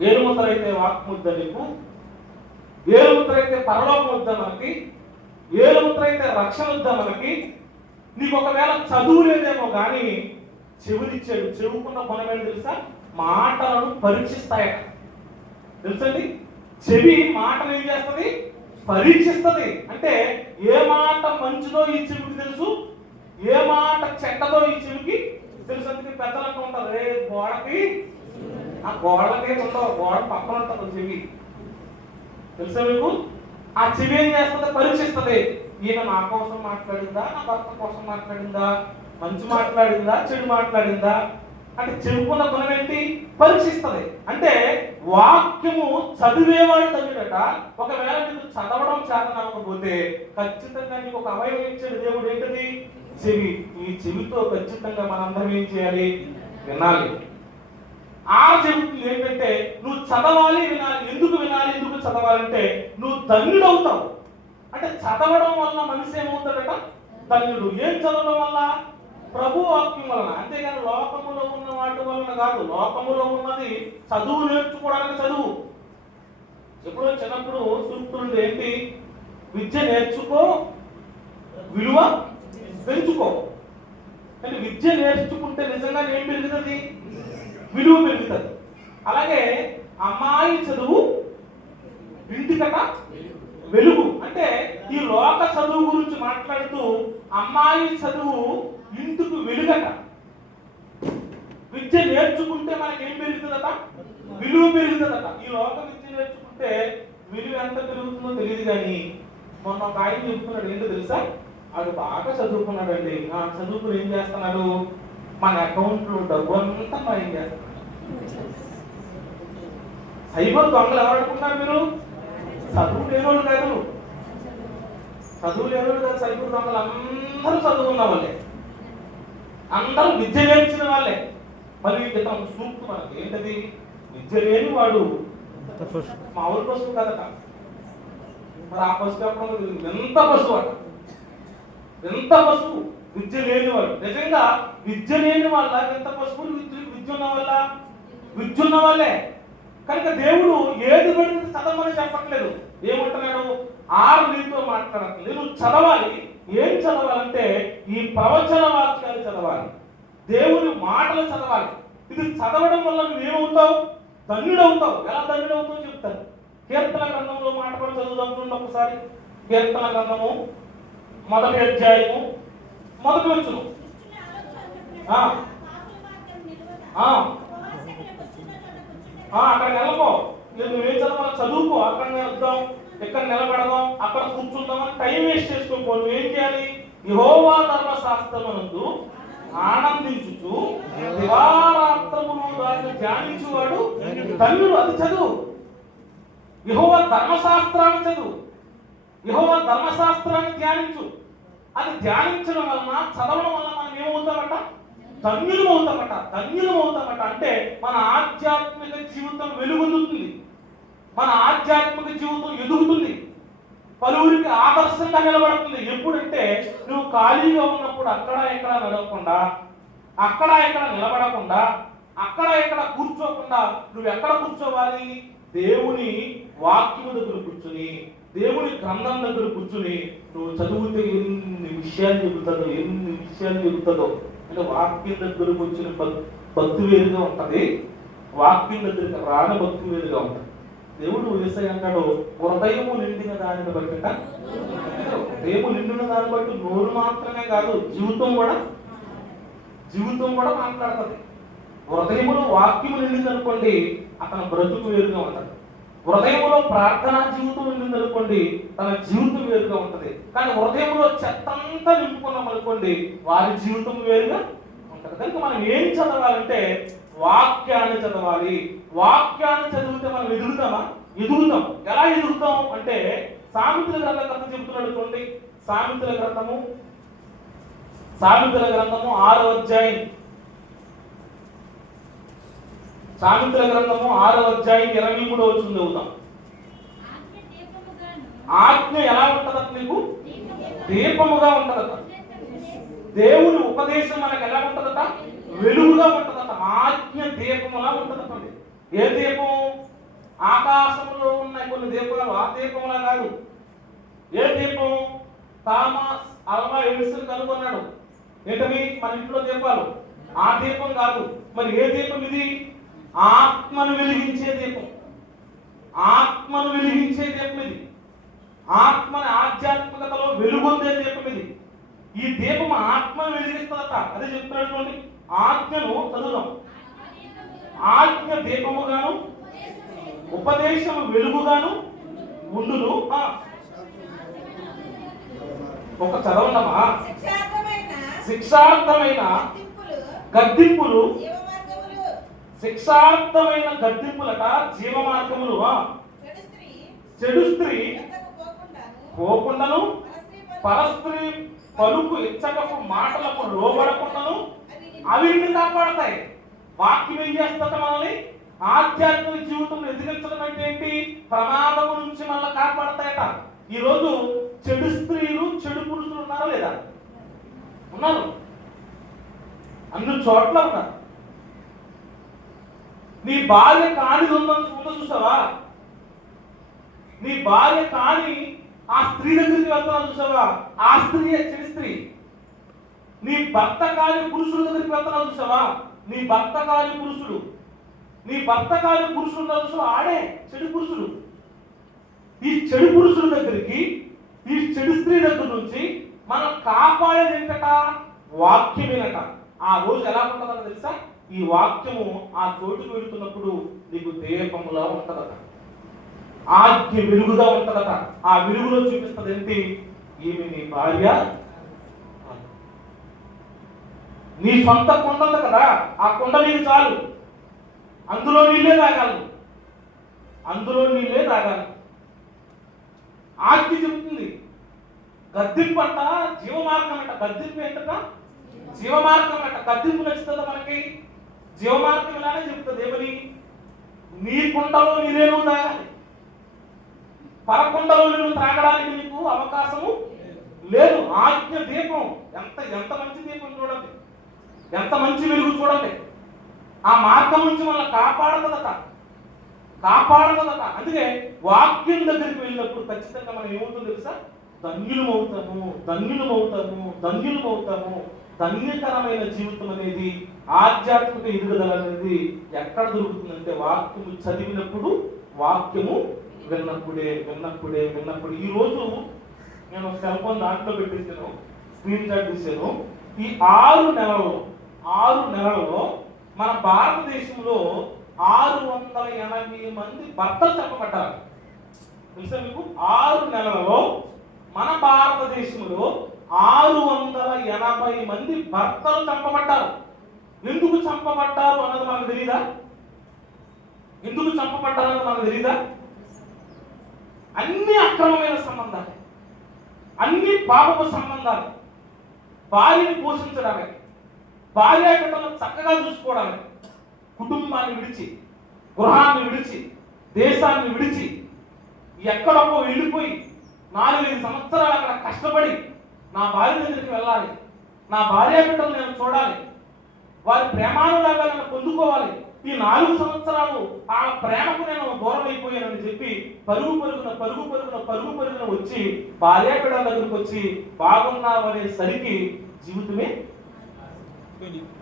వేలుముద్ర అయితే వాక్ముద్ద నీకు, వేలుముద్ర అయితే పరలోకం వద్ద మనకి, వేలుముద్ర అయితే రక్షణ వద్ద మనకి. నీకు ఒకవేళ చదువు లేదేమో కానీ చెవులిచ్చాడు. చెవుకున్న గుణమేంటి తెలుసా? మాటలను పరీక్షిస్తాయట. తెలుసండి? చెవి మాటలు ఏం చేస్తుంది? పరీక్షిస్తుంది. అంటే ఏ మాట మంచిదో ఈ చెవికి తెలుసు, ఏ మాట చెడ్డదో ఈ చెవికి తెలుసు. అందుకే పెద్దలు అంటూ ఉంటారు, రే గోడకి, ఆ గోడలకే ఉండవు, గోడ పక్కన ఉంటుంది చెవి. తెలుసా మీకు? ఆ చెవి ఏం చేస్తుంది? పరీక్షిస్తుంది. ఈయన నా కోసం మాట్లాడిందా, నా భర్త కోసం మాట్లాడిందా, మంచి మాట్లాడిందా, చెడు మాట్లాడిందా అంటే చెప్పుకున్న గుణం ఏంటి? పరీక్షిస్తుంది. అంటే వాక్యము చదివేవాడు ధన్యుడట. ఒకవేళ నీకు చదవడం చేతనవ్వకపోతే ఖచ్చితంగా నీకు ఒక అవయవం ఇచ్చాడు దేవుడు. ఏంటది? చెవి. ఈ చెవితో ఖచ్చితంగా మనందరం ఏం చేయాలి? వినాలి. ఆ చెబుతుంది ఏంటంటే నువ్వు చదవాలి, వినాలి. ఎందుకు వినాలి, ఎందుకు చదవాలంటే నువ్వు ధన్యుడవుతావు. అంటే చదవడం వల్ల మనిషి ఏమవుతాడట? ధన్యుడు. ఏం చదవడం వల్ల? ప్రభు వాక్యం వలన. అంతేగాని లోకములో ఉన్న వాటి వలన కాదు. లోకములో ఉన్నది చదువు నేర్చుకోవడానికి చదువు. ఎప్పుడో చిన్నప్పుడు సూక్తులు ఏంటి? విద్య నేర్చుకో, విలువ పెంచుకో. అంటే విద్య నేర్చుకుంటే నిజంగా ఏం పెరుగుతుంది? విలువ పెరుగుతుంది. అలాగే అమ్మాయి చదువు ఇంటికట వెలుగు. అంటే ఈ లోక చదువు గురించి మాట్లాడుతూ అమ్మాయి చదువు ఇంటికి వెలుగట. విద్య నేర్చుకుంటే మనకి ఏం పెరుగుతుందట? విలువ పెరుగుతుందట. ఈ లోక విద్య నేర్చుకుంటే విలువ ఎంత పెరుగుతుందో తెలియదు. కానీ మొన్న ఒక ఆయన చెప్తున్నాడు, ఏంటో తెలుసా? అది బాగా చదువుకున్నాడండి. చదువుకుని ఏం చేస్తున్నాడు? మన అకౌంట్లో డబ్బు అంతా ఏం చేస్తున్నాడు? సైబర్ దొంగలు ఎవరు అనుకుంటున్నారు మీరు? చదువు లేనోళ్ళు కాదు, చదువు లేనోళ్ళు కాదు. సైబర్ దొంగలు అందరూ చదువుకున్న వాళ్ళే, అందరూ విద్య నేర్చిన వాళ్ళే. మరి క్రితం సూక్తి మనకి ఏంటది? విద్య లేని వాడు మామూలు పశువు కదట. మరి ఆ పశువు ఎప్పుడు ఎంత పశువు అట, ఎంత పశువు. విద్య లేని వాడు. నిజంగా విద్య లేని వాళ్ళ ఎంత పశువులు, విద్య ఉన్న వాళ్ళ విద్య ఉన్న వాళ్ళే. కనుక దేవుడు ఏది పడితే చదవమని చెప్పట్లేదు. ఏమంటున్నాడు? ఆరు నీతో మాట్లాడట్లేదు. నువ్వు చదవాలి. ఏం చదవాలంటే ఈ ప్రవచన వాక్యాలు చదవాలి, దేవుని మాటలు చదవాలి. ఇది చదవడం వల్ల నువ్వేమవుతావు? ధన్యుడవుతావు. ఎలా ధన్యుడవుతావు చెప్తాను. కీర్తన గ్రంథంలో మాట కూడా చదువుదాం ఒకసారి. కీర్తన గ్రంథము 1వ అధ్యాయము 1వ వచనం. అక్కడ నిలబో. నువ్వేం చదవాలి, చదువుకో, అక్కడ నిలబడదాం, ఇక్కడ నిలబడదాం, అక్కడ కూర్చుందాం అని టైం వేస్ట్ చేసుకోకో. నువ్వేం చేయాలి, యెహోవా ధర్మశాస్త్రమునందు ఆనందించుచు దివారాత్రములు దాన్ని ధ్యానించువాడు ధన్యుడు. అది చదువు. యెహోవా ధర్మశాస్త్రాన్ని చదువు, యెహోవా ధర్మశాస్త్రాన్ని ధ్యానించు. అది ధ్యానించడం వలన, చదవడం వలన మనం ఏమవుతామట, ధన్యులు అవుతామట. ధన్యులు అవుతామట అంటే మన ఆధ్యాత్మిక జీవితం వెలుగొందుతుంది, మన ఆధ్యాత్మిక జీవితం ఎదుగుతుంది, పలువురికి ఆదర్శంగా నిలబడుతుంది. ఎప్పుడంటే నువ్వు ఖాళీగా ఉన్నప్పుడు అక్కడ ఎక్కడ నడవకుండా, అక్కడ ఎక్కడ నిలబడకుండా, అక్కడ ఎక్కడ కూర్చోకుండా నువ్వు ఎక్కడ కూర్చోవాలి, దేవుని వాక్యము దగ్గర కూర్చుని, దేవుని గ్రంథం దగ్గర కూర్చుని నువ్వు చదివితే ఎన్ని విషయాలు చెబుతుందో, ఎన్ని విషయాలు చెబుతుందో. అంటే వాక్యం దగ్గరకు వచ్చిన భక్తి వేరుగా ఉంటది, వాక్యం దగ్గరికి రాని భక్తి వేరుగా ఉంటది. దేవుడు యేసయ్య అంటాడు, హృదయము నిండిన దానిని బట్టి, హృదయము నిండిన దాన్ని బట్టి నోరు మాత్రమే కాదు, జీవితం కూడా మాట్లాడుతుంది. హృదయములో వాక్యము నిండింది అనుకోండి, అతని బ్రతుకు వేరుగా ఉంటది. హృదయంలో ప్రార్థనా జీవితం నిండింది అనుకోండి, తన జీవితం వేరుగా ఉంటది. కానీ హృదయంలో చెత్తంతా నింపుకున్నాం అనుకోండి, వారి జీవితం వేరుగా ఉంటది. కనుక మనం ఏం చదవాలంటే వాక్యాన్ని చదవాలి. వాక్యాన్ని చదివితే మనం ఎదుగుతామా? ఎదుగుతాం. ఎలా ఎదుగుతాం అంటే సామెతల గ్రంథం కథ చెబుతున్నాడు చూడండి. సామెతల గ్రంథము 6వ అధ్యాయం, సామెతల గ్రంథము 6వ అధ్యాయం 23వ వచనం చదువుతాం. ఆజ్ఞ ఎలా ఉంటదట? మీకు దీపముగా ఉంటదట. దేవుని ఉపదేశం మనకు ఎలా ఉంటదట? వెలుగుగా ఉంటదట. ఆజ్ఞ దీపములా ఉంటదట. ఏ దీపం? ఆకాశంలో ఉన్న కొన్ని దీపాలు ఆ దీపములా కాదు. ఏ దీపం? థామస్ అల్వా ఎడిసన్ కనుగొన్నాడు. ఏంటవి? మన ఇంట్లో దీపాలు. ఆ దీపం కాదు. మరి ఏ దీపం ఇది? ఆత్మను వెలిగించే దీపం. ఆత్మను వెలిగించే దీపం ఇది. ఆత్మని ఆధ్యాత్మికతలో వెలుగొందే దీపం ఇది. ఈ దీపం ఆత్మను వెలిగిస్తుందట. అదే చెప్తున్నాడు చూడండి. ఆజ్ఞను చదువుదాం. ఆజ్ఞ దీపముగాను ఉపదేశము వెలుగుగాను ఉండును. ఒక చదవనమా? శిక్షార్థమైన గద్దింపులు, శిక్షార్థమైన గద్దింపులట జీవ మార్గములు. చెడు స్త్రీ పోకుండాను, పరస్త్రీ పలుకు ఇచ్చకపు మాటలకు లోబడకుండాను అవి కాపాడతాయి. వాక్యం ఏం చేస్తుంట మనల్ని? ఆధ్యాత్మిక జీవితంలో ఎదిగించడం అంటే ఏంటి? ప్రమాదము నుంచి మనల్ని కాపాడతాయట. ఈరోజు చెడు స్త్రీలు, చెడు పురుషులు ఉన్నారా లేదా? ఉన్నారు. అన్ని చోట్ల ఉన్నారు. నీ భార్య కాని ఉందో చూసావా? నీ భార్య కాని ఆ స్త్రీ దగ్గరికి వెళ్తున్నా చూసావా? ఆ స్త్రీయే చెడు స్త్రీ. నీ భర్త కాని పురుషుల దగ్గరికి వెళ్తున్నా చూసావా? నీ భర్త కాని పురుషుడు, నీ భర్త కాని పురుషుడు చూసావా? ఆడే చెడు పురుషుడు. ఈ చెడు పురుషుల దగ్గరికి, ఈ చెడు స్త్రీ దగ్గర నుంచి మనం కాపాడేది ఏంటట? వాక్యమేనట. ఆ రోజు ఎలా ఉంటుందన్న తెలుసా? ఈ వాక్యము ఆ చోటుకు వెళుతున్నప్పుడు నీకు దీపములా ఉంటదట. ఆజ్ఞ వెలుగుగా ఉంటదట. ఆ వెలుగులో చూపిస్తుంది ఏంటి? ఈమె నీ భార్య. నీ సొంత కుండ ఉంది కదా, ఆ కుండ నీకు చాలు. అందులో నీళ్ళే తాగాలి, అందులో నీళ్ళే తాగాలి. ఆజ్ఞ చెబుతుంది. గద్దింపు అంట జీవమార్గం అంట. గద్దింపు ఏంటట? జీవమార్గం అంట. గద్దింపు నచ్చుతుందా మనకి? జీవమార్గం ఇలానే చెబుతుంది. ఏమని? నీ కుండలో నీరే నువ్వు తాగాలి, పరకుండలో నువ్వు త్రాగడానికి నీకు అవకాశము లేదు. ఆజ్ఞ దీపం. ఎంత మంచి దీపం చూడండి, ఎంత మంచి వెలుగు చూడండి. ఆ మార్గం నుంచి మనల్ని కాపాడదట. అందుకే వాక్యం దగ్గరికి వెళ్ళినప్పుడు ఖచ్చితంగా మనం ఏమవుతుందో తెలుసా? ధన్యులమవుతాము. ధన్యకరమైన జీవితం అనేది, ఆధ్యాత్మిక ఎదుగుదల అనేది ఎక్కడ దొరుకుతుందంటే వాక్యము చదివినప్పుడు, వాక్యము విన్నప్పుడే. ఈ రోజు నేను సెల్ ఫోన్ దాంట్లో పెట్టేసాను, స్క్రీన్ షాట్ తీసాను. ఈ 6 నెలలలో మన భారతదేశంలో 680 మంది భర్తలు చంపబడ్డారు. తెలుసా మీకు? 6 నెలలలో మన భారతదేశంలో 680 మంది భర్తలు చంపబడ్డారు. ఎందుకు చంపబడ్డారు అన్నది మనకు తెలియదా? ఎందుకు చంపబడ్డారు అన్నది మనకు తెలియదా? అన్ని అక్రమమైన సంబంధాలు, అన్ని పాపపు సంబంధాలు, భార్యని పోషించడానికి, భార్య బిడ్డలను చక్కగా చూసుకోవడానికి, కుటుంబాన్ని విడిచి, గృహాన్ని విడిచి, దేశాన్ని విడిచి ఎక్కడొక్కో వెళ్ళిపోయి 4-5 సంవత్సరాలు అక్కడ కష్టపడి నా భార్య దగ్గరికి వెళ్ళాలి, నా భార్య బిడ్డలు నేను చూడాలి, వారి ప్రేమానురాగాలను పొందుకోవాలి, ఈ 4 సంవత్సరాలు ఆ ప్రేమకు నేను దూరం అయిపోయానని చెప్పి పరుగు పరుగున వచ్చి భార్య బిడ్డల దగ్గరికి వచ్చి బాగున్నావనే సరికి జీవితమే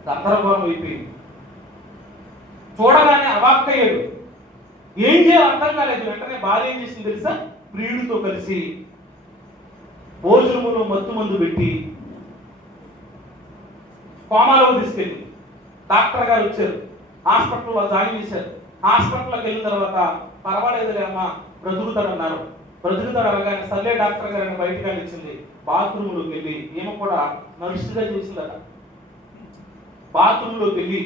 గందరగోళం అయిపోయింది. చూడగానే అవాక్కయ్యాడు. ఏం చేయాలి అర్థం కాలేదు. వెంటనే భార్య ఏం చేసింది తెలుసా? ప్రియుడితో కలిసి భోజనములో మత్తు మందు పెట్టి కోమాలో తీసుకెళ్ళి డాక్టర్ గారు వచ్చారు, హాస్పిటల్లో జాయిన్ చేశారు. హాస్పిటల్కి వెళ్ళిన తర్వాత పర్వాలేదులే అమ్మా బ్రతుకుతాడన్నారు. బ్రతుకుతాడు అనగానే సర్లే డాక్టర్ గారు బయటకు ఇచ్చింది. బాత్రూంలోకి వెళ్ళి ఏమో కూడా నర్సుగా చేసిందట. బాత్రూంలోకి వెళ్ళి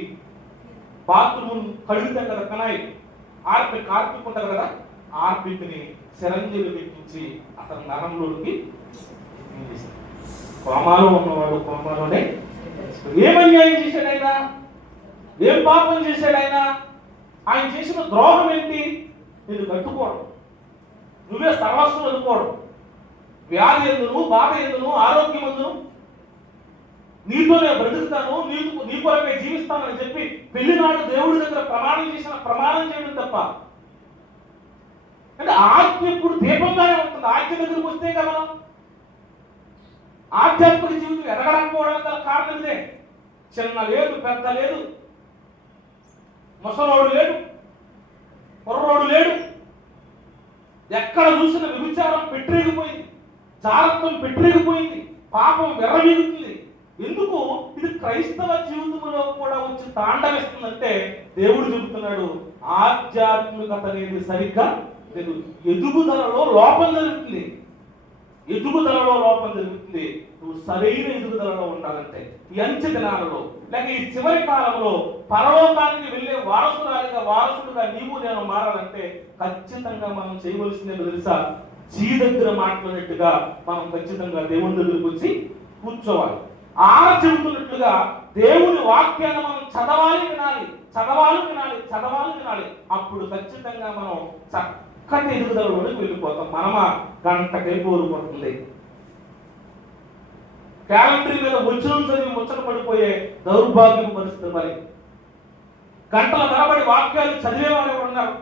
బాత్రూమ్ కడుగుతాం కదా, కనాయి కార్పిక్ ఉంటారు కదా, ఆర్పిక్ని చిరంజీవి పెట్టించి అతని నరంలోకి కోమాలో ఉన్నవాడు కోమాలోనే. ఏం అన్యాయం చేశాడు ఆయన? ఏం పాపం చేశాడు ఆయన? ఆయన చేసిన ద్రోహం ఏంటి? నేను కట్టుకోవడం, నువ్వే సర్వస్వం అనుకోవడం, వ్యాధి ఎందును, బాధ ఎందును, ఆరోగ్యం ఎందును, నీతోనే బ్రతుకుతాను, నీ కొరకే జీవిస్తానని చెప్పి పెళ్లినాడు దేవుడి దగ్గర ప్రమాణం చేయడం తప్ప. అంటే ఆజ్ఞ ఎప్పుడు దీపంగానే ఉంటుంది. ఆజ్ఞ దగ్గరికి వస్తే కదా ఆధ్యాత్మిక జీవితం ఎదగడకపోవడానికి గల కారణం ఇదే. చిన్న లేదు, పెద్ద లేదు, ముసలోడు లేడు, కుర్రోడు లేడు, ఎక్కడ చూసిన విభిచారం పెట్టిరిగిపోయింది, జారత్వం పెట్టిరిగిపోయింది, పాపం వెర్రవీగుతుంది. ఎందుకు? ఇది క్రైస్తవ జీవితంలో కూడా వచ్చి తాండవిస్తుందంటే దేవుడు చెబుతున్నాడు ఆధ్యాత్మికత అనేది సరిగ్గా లేదు. ఎదుగుదలలో లోపం జరుగుతుంది. నువ్వు సరైన ఎదుగుదలలో ఉండాలంటే ఈ అంచె దినాలలో లేక ఈ చివరి కాలంలో పరలోకానికి వెళ్ళే వారసుడుగా నీవు నేను మారాలంటే ఖచ్చితంగా మనం చేయవలసిందే తెలుసా? జీ దగ్గర మాట్లాడినట్టుగా మనం ఖచ్చితంగా దేవుని దగ్గరికి వచ్చి కూర్చోవాలి. చెబుతున్నట్లుగా దేవుని వాక్యాన్ని మనం చదవాలి, వినాలి. అప్పుడు ఖచ్చితంగా మనం చక్కటి ఎదుగుదలలోకి వెళ్ళిపోతాం. మనమా గంటకే కోరుకుంటుంది. క్యాలెండర్ మీద వచ్చిన చదివి ముచ్చట పడిపోయే దౌర్భాగ్యం పరిస్థితి. మరి గంటల తరబడి వాక్యాలు చదివేవారు ఎవరున్నారు?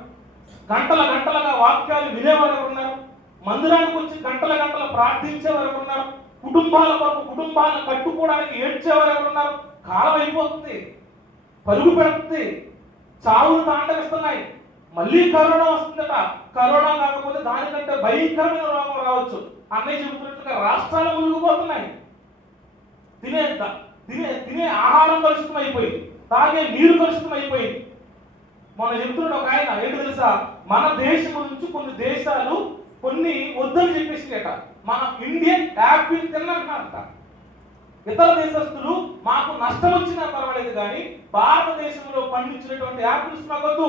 గంటలుగా వాక్యాలు వినేవారు ఎవరున్నారు? మందిరానికి వచ్చి గంటల ప్రార్థించేవారు ఎవరున్నారు? కుటుంబాల కొరకు కుటుంబాలను కట్టుకోవడానికి ఏడ్చేవారు ఎవరున్నారు? కాలం అయిపోతుంది, పరుగు పెడుతుంది, చావులు తాండవిస్తున్నాయి. మళ్ళీ కరోనా వస్తుందట. కరోనా కాకపోతే దానికంటే భయంకరమైన రోగం రావచ్చు. అన్నయ్య చెబుతున్నట్టుగా రాష్ట్రాలు మునిగిపోతున్నాయి. తినే ఆహారం కలుషితం అయిపోయింది, తాగే నీరు కలుషితం అయిపోయింది. మొన్న చెబుతున్నాడు ఒక ఆయన, ఏంటి తెలుసా? మన దేశం నుంచి కొన్ని దేశాలు కొన్ని వద్దని చెప్పేసినట. మన ఇండియన్ యాపిల్ తిన్నారంట. ఇతర దేశస్తులు మాకు నష్టం వచ్చినా పర్వాలేదు కానీ భారతదేశంలో పండించినటువంటి యాపిల్స్ మాకొద్దు,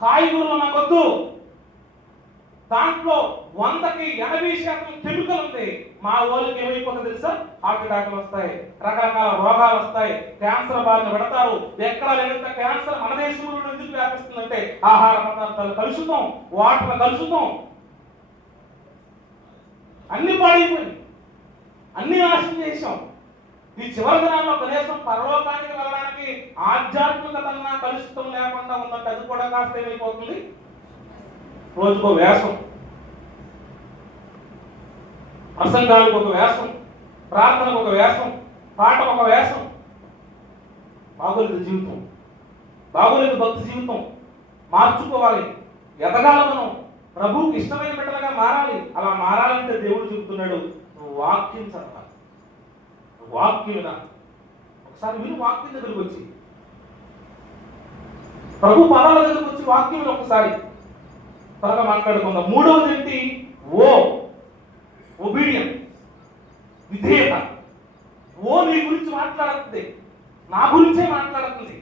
కాయగూరలు మాకొద్దు. దాంట్లో 100కి 80% కెమికల్ ఉంది. మా వాళ్ళకి ఏమైపోతుంది తెలుసా? హార్ట్ అటాక్లు వస్తాయి, రకరకాల రోగాలు వస్తాయి, క్యాన్సర్ బారిన పెడతారు. ఎక్కడ లేనంత క్యాన్సర్ మన దేశంలో ఎందుకు వ్యాపిస్తుందంటే ఆహార పదార్థాలు కలుషితం, వాటర్ కలుషితం, అన్ని పాడైపోయింది, అన్ని నాశనం చేసాం. ఈ చివరి దినాల్లో కనీసం పరలోకానికి వెళ్ళడానికి ఆధ్యాత్మికతన్నా కలుషితం లేకుండా ఉందంటే అది కూడా కాస్త ఏమైపోతుంది? రోజుకో వేషం, ప్రసంగాలకు ఒక వేషం, ప్రార్థనకు ఒక వేషం, పాటకు ఒక వేషం. బాగోలేదు జీవితం, బాగోలేదు భక్తి జీవితం. మార్చుకోవాలి, ఎదగాలి, మనం ప్రభువుకి ఇష్టమైన బిడ్డలుగా మారాలి. అలా మారాలంటే దేవుడు చెబుతున్నాడు, నువ్వు వాక్యం చదవాలి, వాక్యం వినాలి. ఒకసారి విను వాక్యం దగ్గరికి వచ్చి ప్రభు పదాల దగ్గరకు వచ్చి వాక్యంలో ఒకసారి త్వరగా మాట్లాడుకుందాం. మూడవది ఏంటి? ఒబీడియన్, విధేయత. నీ గురించి మాట్లాడుతుంది, నా గురించే మాట్లాడుతుంది.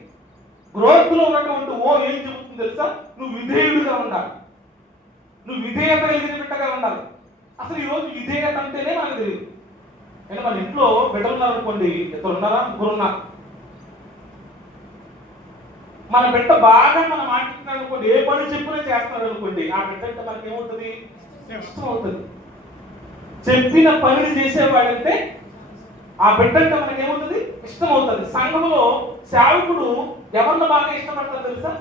గ్రోత్లో ఉన్నటువంటి ఏం చెబుతుంది తెలుసా? నువ్వు విధేయుడిగా ఉండాలి, నువ్వు విధేయత కలిగిన బిడ్డగా ఉండాలి. అసలు ఈరోజు విధేయత అంటేనే మనకు తెలియదు. అంటే మన ఇంట్లో బిడ్డలు ఉన్నారనుకోండి, ఇద్దరు ఉన్నారా, ముగ్గురు ఉన్నారు. మన బిడ్డ బాగా మన మాట్లాడుతున్నాడు అనుకోండి, ఏ పని చెప్పినా చేస్తున్నాడు అనుకోండి, ఆ బిడ్డ అంటే మనకి ఏమవుతుంది? ఇష్టం అవుతుంది. చెప్పిన పనిని చేసేవాడంటే ఆ బిడ్డ అంటే మనకి ఏమవుతుంది? ఇష్టం అవుతుంది. సంఘంలో సేవకుడు ఎవరిని బాగా ఇష్టపడతారు తెలుసా?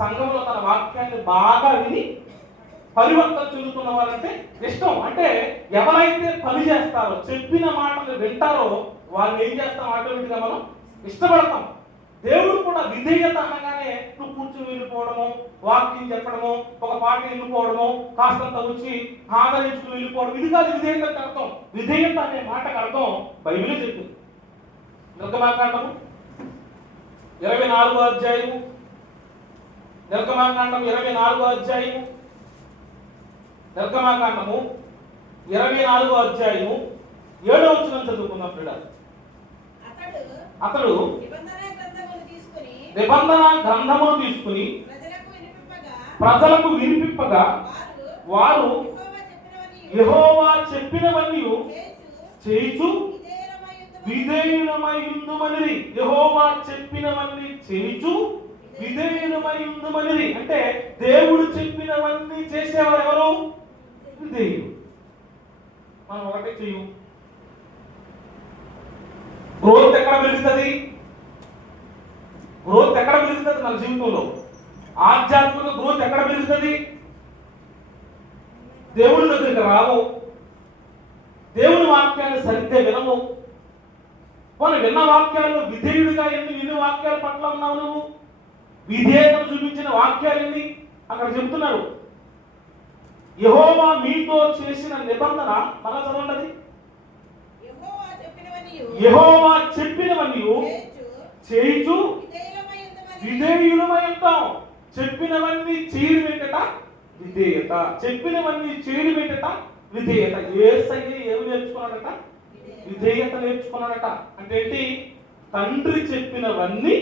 సంఘంలో తన వాక్యాన్ని బాగా విని పరివర్తన చెందుతున్న వారంటే ఇష్టం. అంటే ఎవరైతే పని చేస్తారో, చెప్పిన మాటలు వింటారో వాళ్ళని ఏం చేస్తాం? ఆటోమేటిక్గా మనం ఇష్టపడతాం. దేవుడు కూడా విధేయత అనగానే నువ్వు కూర్చుని వెళ్ళిపోవడము, వాక్యం చెప్పడము, ఒక పాట వెళ్ళిపోవడము, కాస్తంత వచ్చి ఆదరించుకుని వెళ్ళిపోవడం, ఇది కాదు విధేయత అర్థం. విధేయత అనే మాటకు అర్థం బైబిలే చెప్పింది. నిర్గమాకాండము 24వ అధ్యాయము, నిర్గమాకాండం 24వ అధ్యాయము, నిర్గమాకాండము 24వ అధ్యాయము 7వ వచనం చదువుకుందాం పిల్లలు. అతడు నిబంధన గ్రంథమును తీసుకుని ప్రజలకు వినిపింపగా వారు యెహోవా చెప్పినవన్నీ చేయుచు విధేయులమైయుందుమనిరి. యెహోవా చెప్పినవన్నీ చేయుచు విధేయులమైయుందుమనిరి. అంటే దేవుడు చెప్పినవన్నీ చేసేవారు ఎవరు? విధేయులు. మనం ఒకటే చెయ్యం. గ్రోత్ ఎక్కడ పెరుగుతుంది? గ్రోత్ ఎక్కడ పెరుగుతుంది మన జీవితంలో? ఆధ్యాత్మిక గ్రోత్ ఎక్కడ పెరుగుతుంది? దేవుడి దగ్గరికి రావు, దేవుని వాక్యాన్ని సరిగ్గా వినము. కొన్ని విన్న వాక్యాల్లో విధేయుడిగా ఎన్ని వాక్యాల పట్ల ఉన్నావు నువ్వు? విధేయతను చూపించిన వాక్యాలు ఎన్ని? అక్కడ చెబుతున్నారు, యెహోవా మీతో చేసిన నిబంధన. మన చదవండి. యెహోవా చెప్పినవన్నీ చేయుచు విధేయులమై ఉంటాం. చెప్పినవన్నీ చేయడం ఏంటట? విధేయత. చెప్పినవన్నీ చేయడం ఏంటట? విధేయత. యేసయ్య ఏమి నేర్చుకున్నాడట? విధేయత నేర్చుకున్నాడట. అంటే ఏంటి? తండ్రి చెప్పినవన్నీ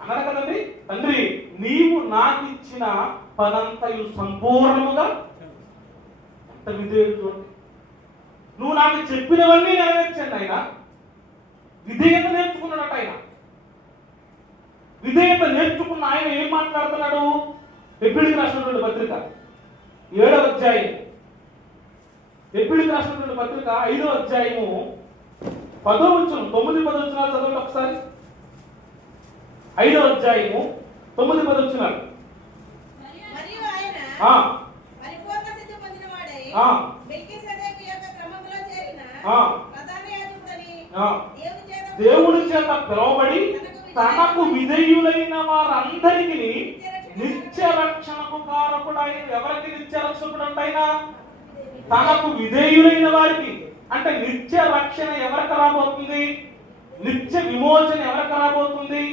అన్నాడు కదండి. తండ్రి నీవు నాకు ఇచ్చిన పనంతయు సంపూర్ణముగా, ఎంత విధేయుడు చూడండి. నువ్వు నాకు చెప్పినవన్నీ నెరవేర్చండి. ఆయన విధేయత నేర్చుకున్నాడట. ఆయన విధేయత నేర్చుకున్న ఆయన ఏం మాట్లాడుతున్నాడు? హెబ్రీయులకు రాసినటువంటి పత్రిక 7వ అధ్యాయం, హెబ్రీయులకు రాసినటువంటి పత్రిక 5వ అధ్యాయము 10వ వచనం, 9-10 వచనాలు చదవండి ఒకసారి. 5వ అధ్యాయము 9-10 వచనాలు. దేవుడి చేత పిలువబడి తనకు విధేయులైన వారందరికీ నిత్య రక్షణకు కారకుడైన. ఎవరికి నిత్య రక్షకుడు అంటే? ఆయన తనకు విధేయులైన వారికి. అంటే నిత్య రక్షణ ఎవరికి రాబోతుంది? నిత్య విమోచన ఎవరికి రాబోతుంది?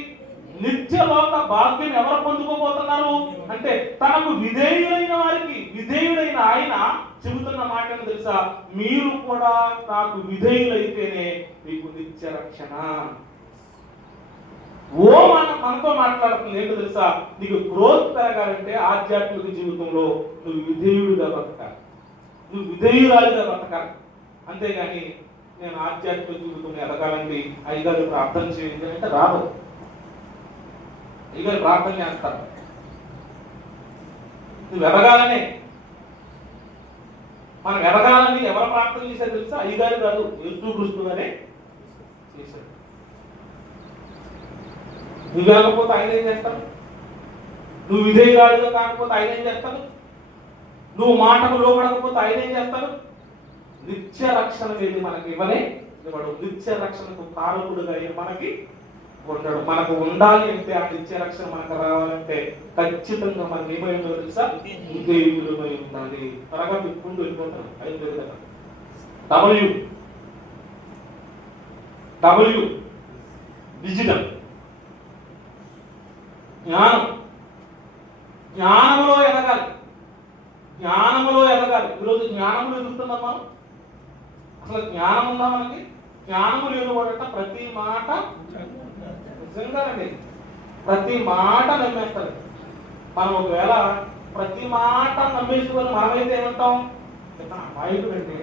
నిత్య లోక భాగ్యం ఎవరు పొందుకోబోతున్నారు అంటే తనకు విధేయులైన వారికి. విధేయుడైన ఆయన చెబుతున్న మాట ఏంటో తెలుసా? మీరు కూడా నాకు విధేయులైతేనే మీకు నిత్య రక్షణ. మనతో మాట్లాడుతుంది ఏంటో తెలుసా? నీకు గ్రోత్ పెరగాలంటే ఆధ్యాత్మిక జీవితంలో నువ్వు విధేయుడిగా బతకాలి, నువ్వు విధేయురాలుగా బతకాలి. అంతేగాని నేను ఆధ్యాత్మిక జీవితంలో ఎదగాలండి, అయ్యగారు ప్రార్థన చేయండి అంటే రాదు. అయ్యగారు ప్రార్థన చేస్తారు, నువ్వు ఎదగాలనే. మనం ఎదగాలని ఎవరు ప్రార్థన చేశారు తెలుసా? అయ్యగారు కాదు, యేసుక్రీస్తు గారే చేశారు. నువ్వు కాకపోతే ఆయన ఏం చేస్తాడు? నువ్వు విధేయురాలుగా కాకపోతే ఆయన ఏం చేస్తాడు? నువ్వు మాటకు లోపడకపోతే ఆయన ఏం చేస్తాడు? నిత్య రక్షణ ఏది మనకి ఇవ్వనే ఇవ్వడు. నిత్య రక్షణకు కారకుడుగా మనకి ఉండడు. మనకు ఉండాలి అంటే ఆ నిత్య రక్షణ మనకు రావాలంటే ఖచ్చితంగా మనకి ఏమైందో తెలుసా? విధేయులమై ఉండాలి. త్వరగా తిప్పుకుంటూ వెళ్ళిపోతాను. అయిపోయింది కదా. డబ్ల్యూ విజిటం, జ్ఞానం, జ్ఞానములో ఎదగాలి, జ్ఞానములో ఎదగాలి. ఈరోజు జ్ఞానములు ఎదుగుతున్నాం మనం. అసలు జ్ఞానం ఉందా మనకి? జ్ఞానము లేనివాడట ప్రతి మాట నిజంగానండి, ప్రతి మాట నమ్మేస్తారు. మనం ఒకవేళ ప్రతి మాట నమ్మేసుకొని మనమైతే ఏమంటాం? అమాయకుడు అంటే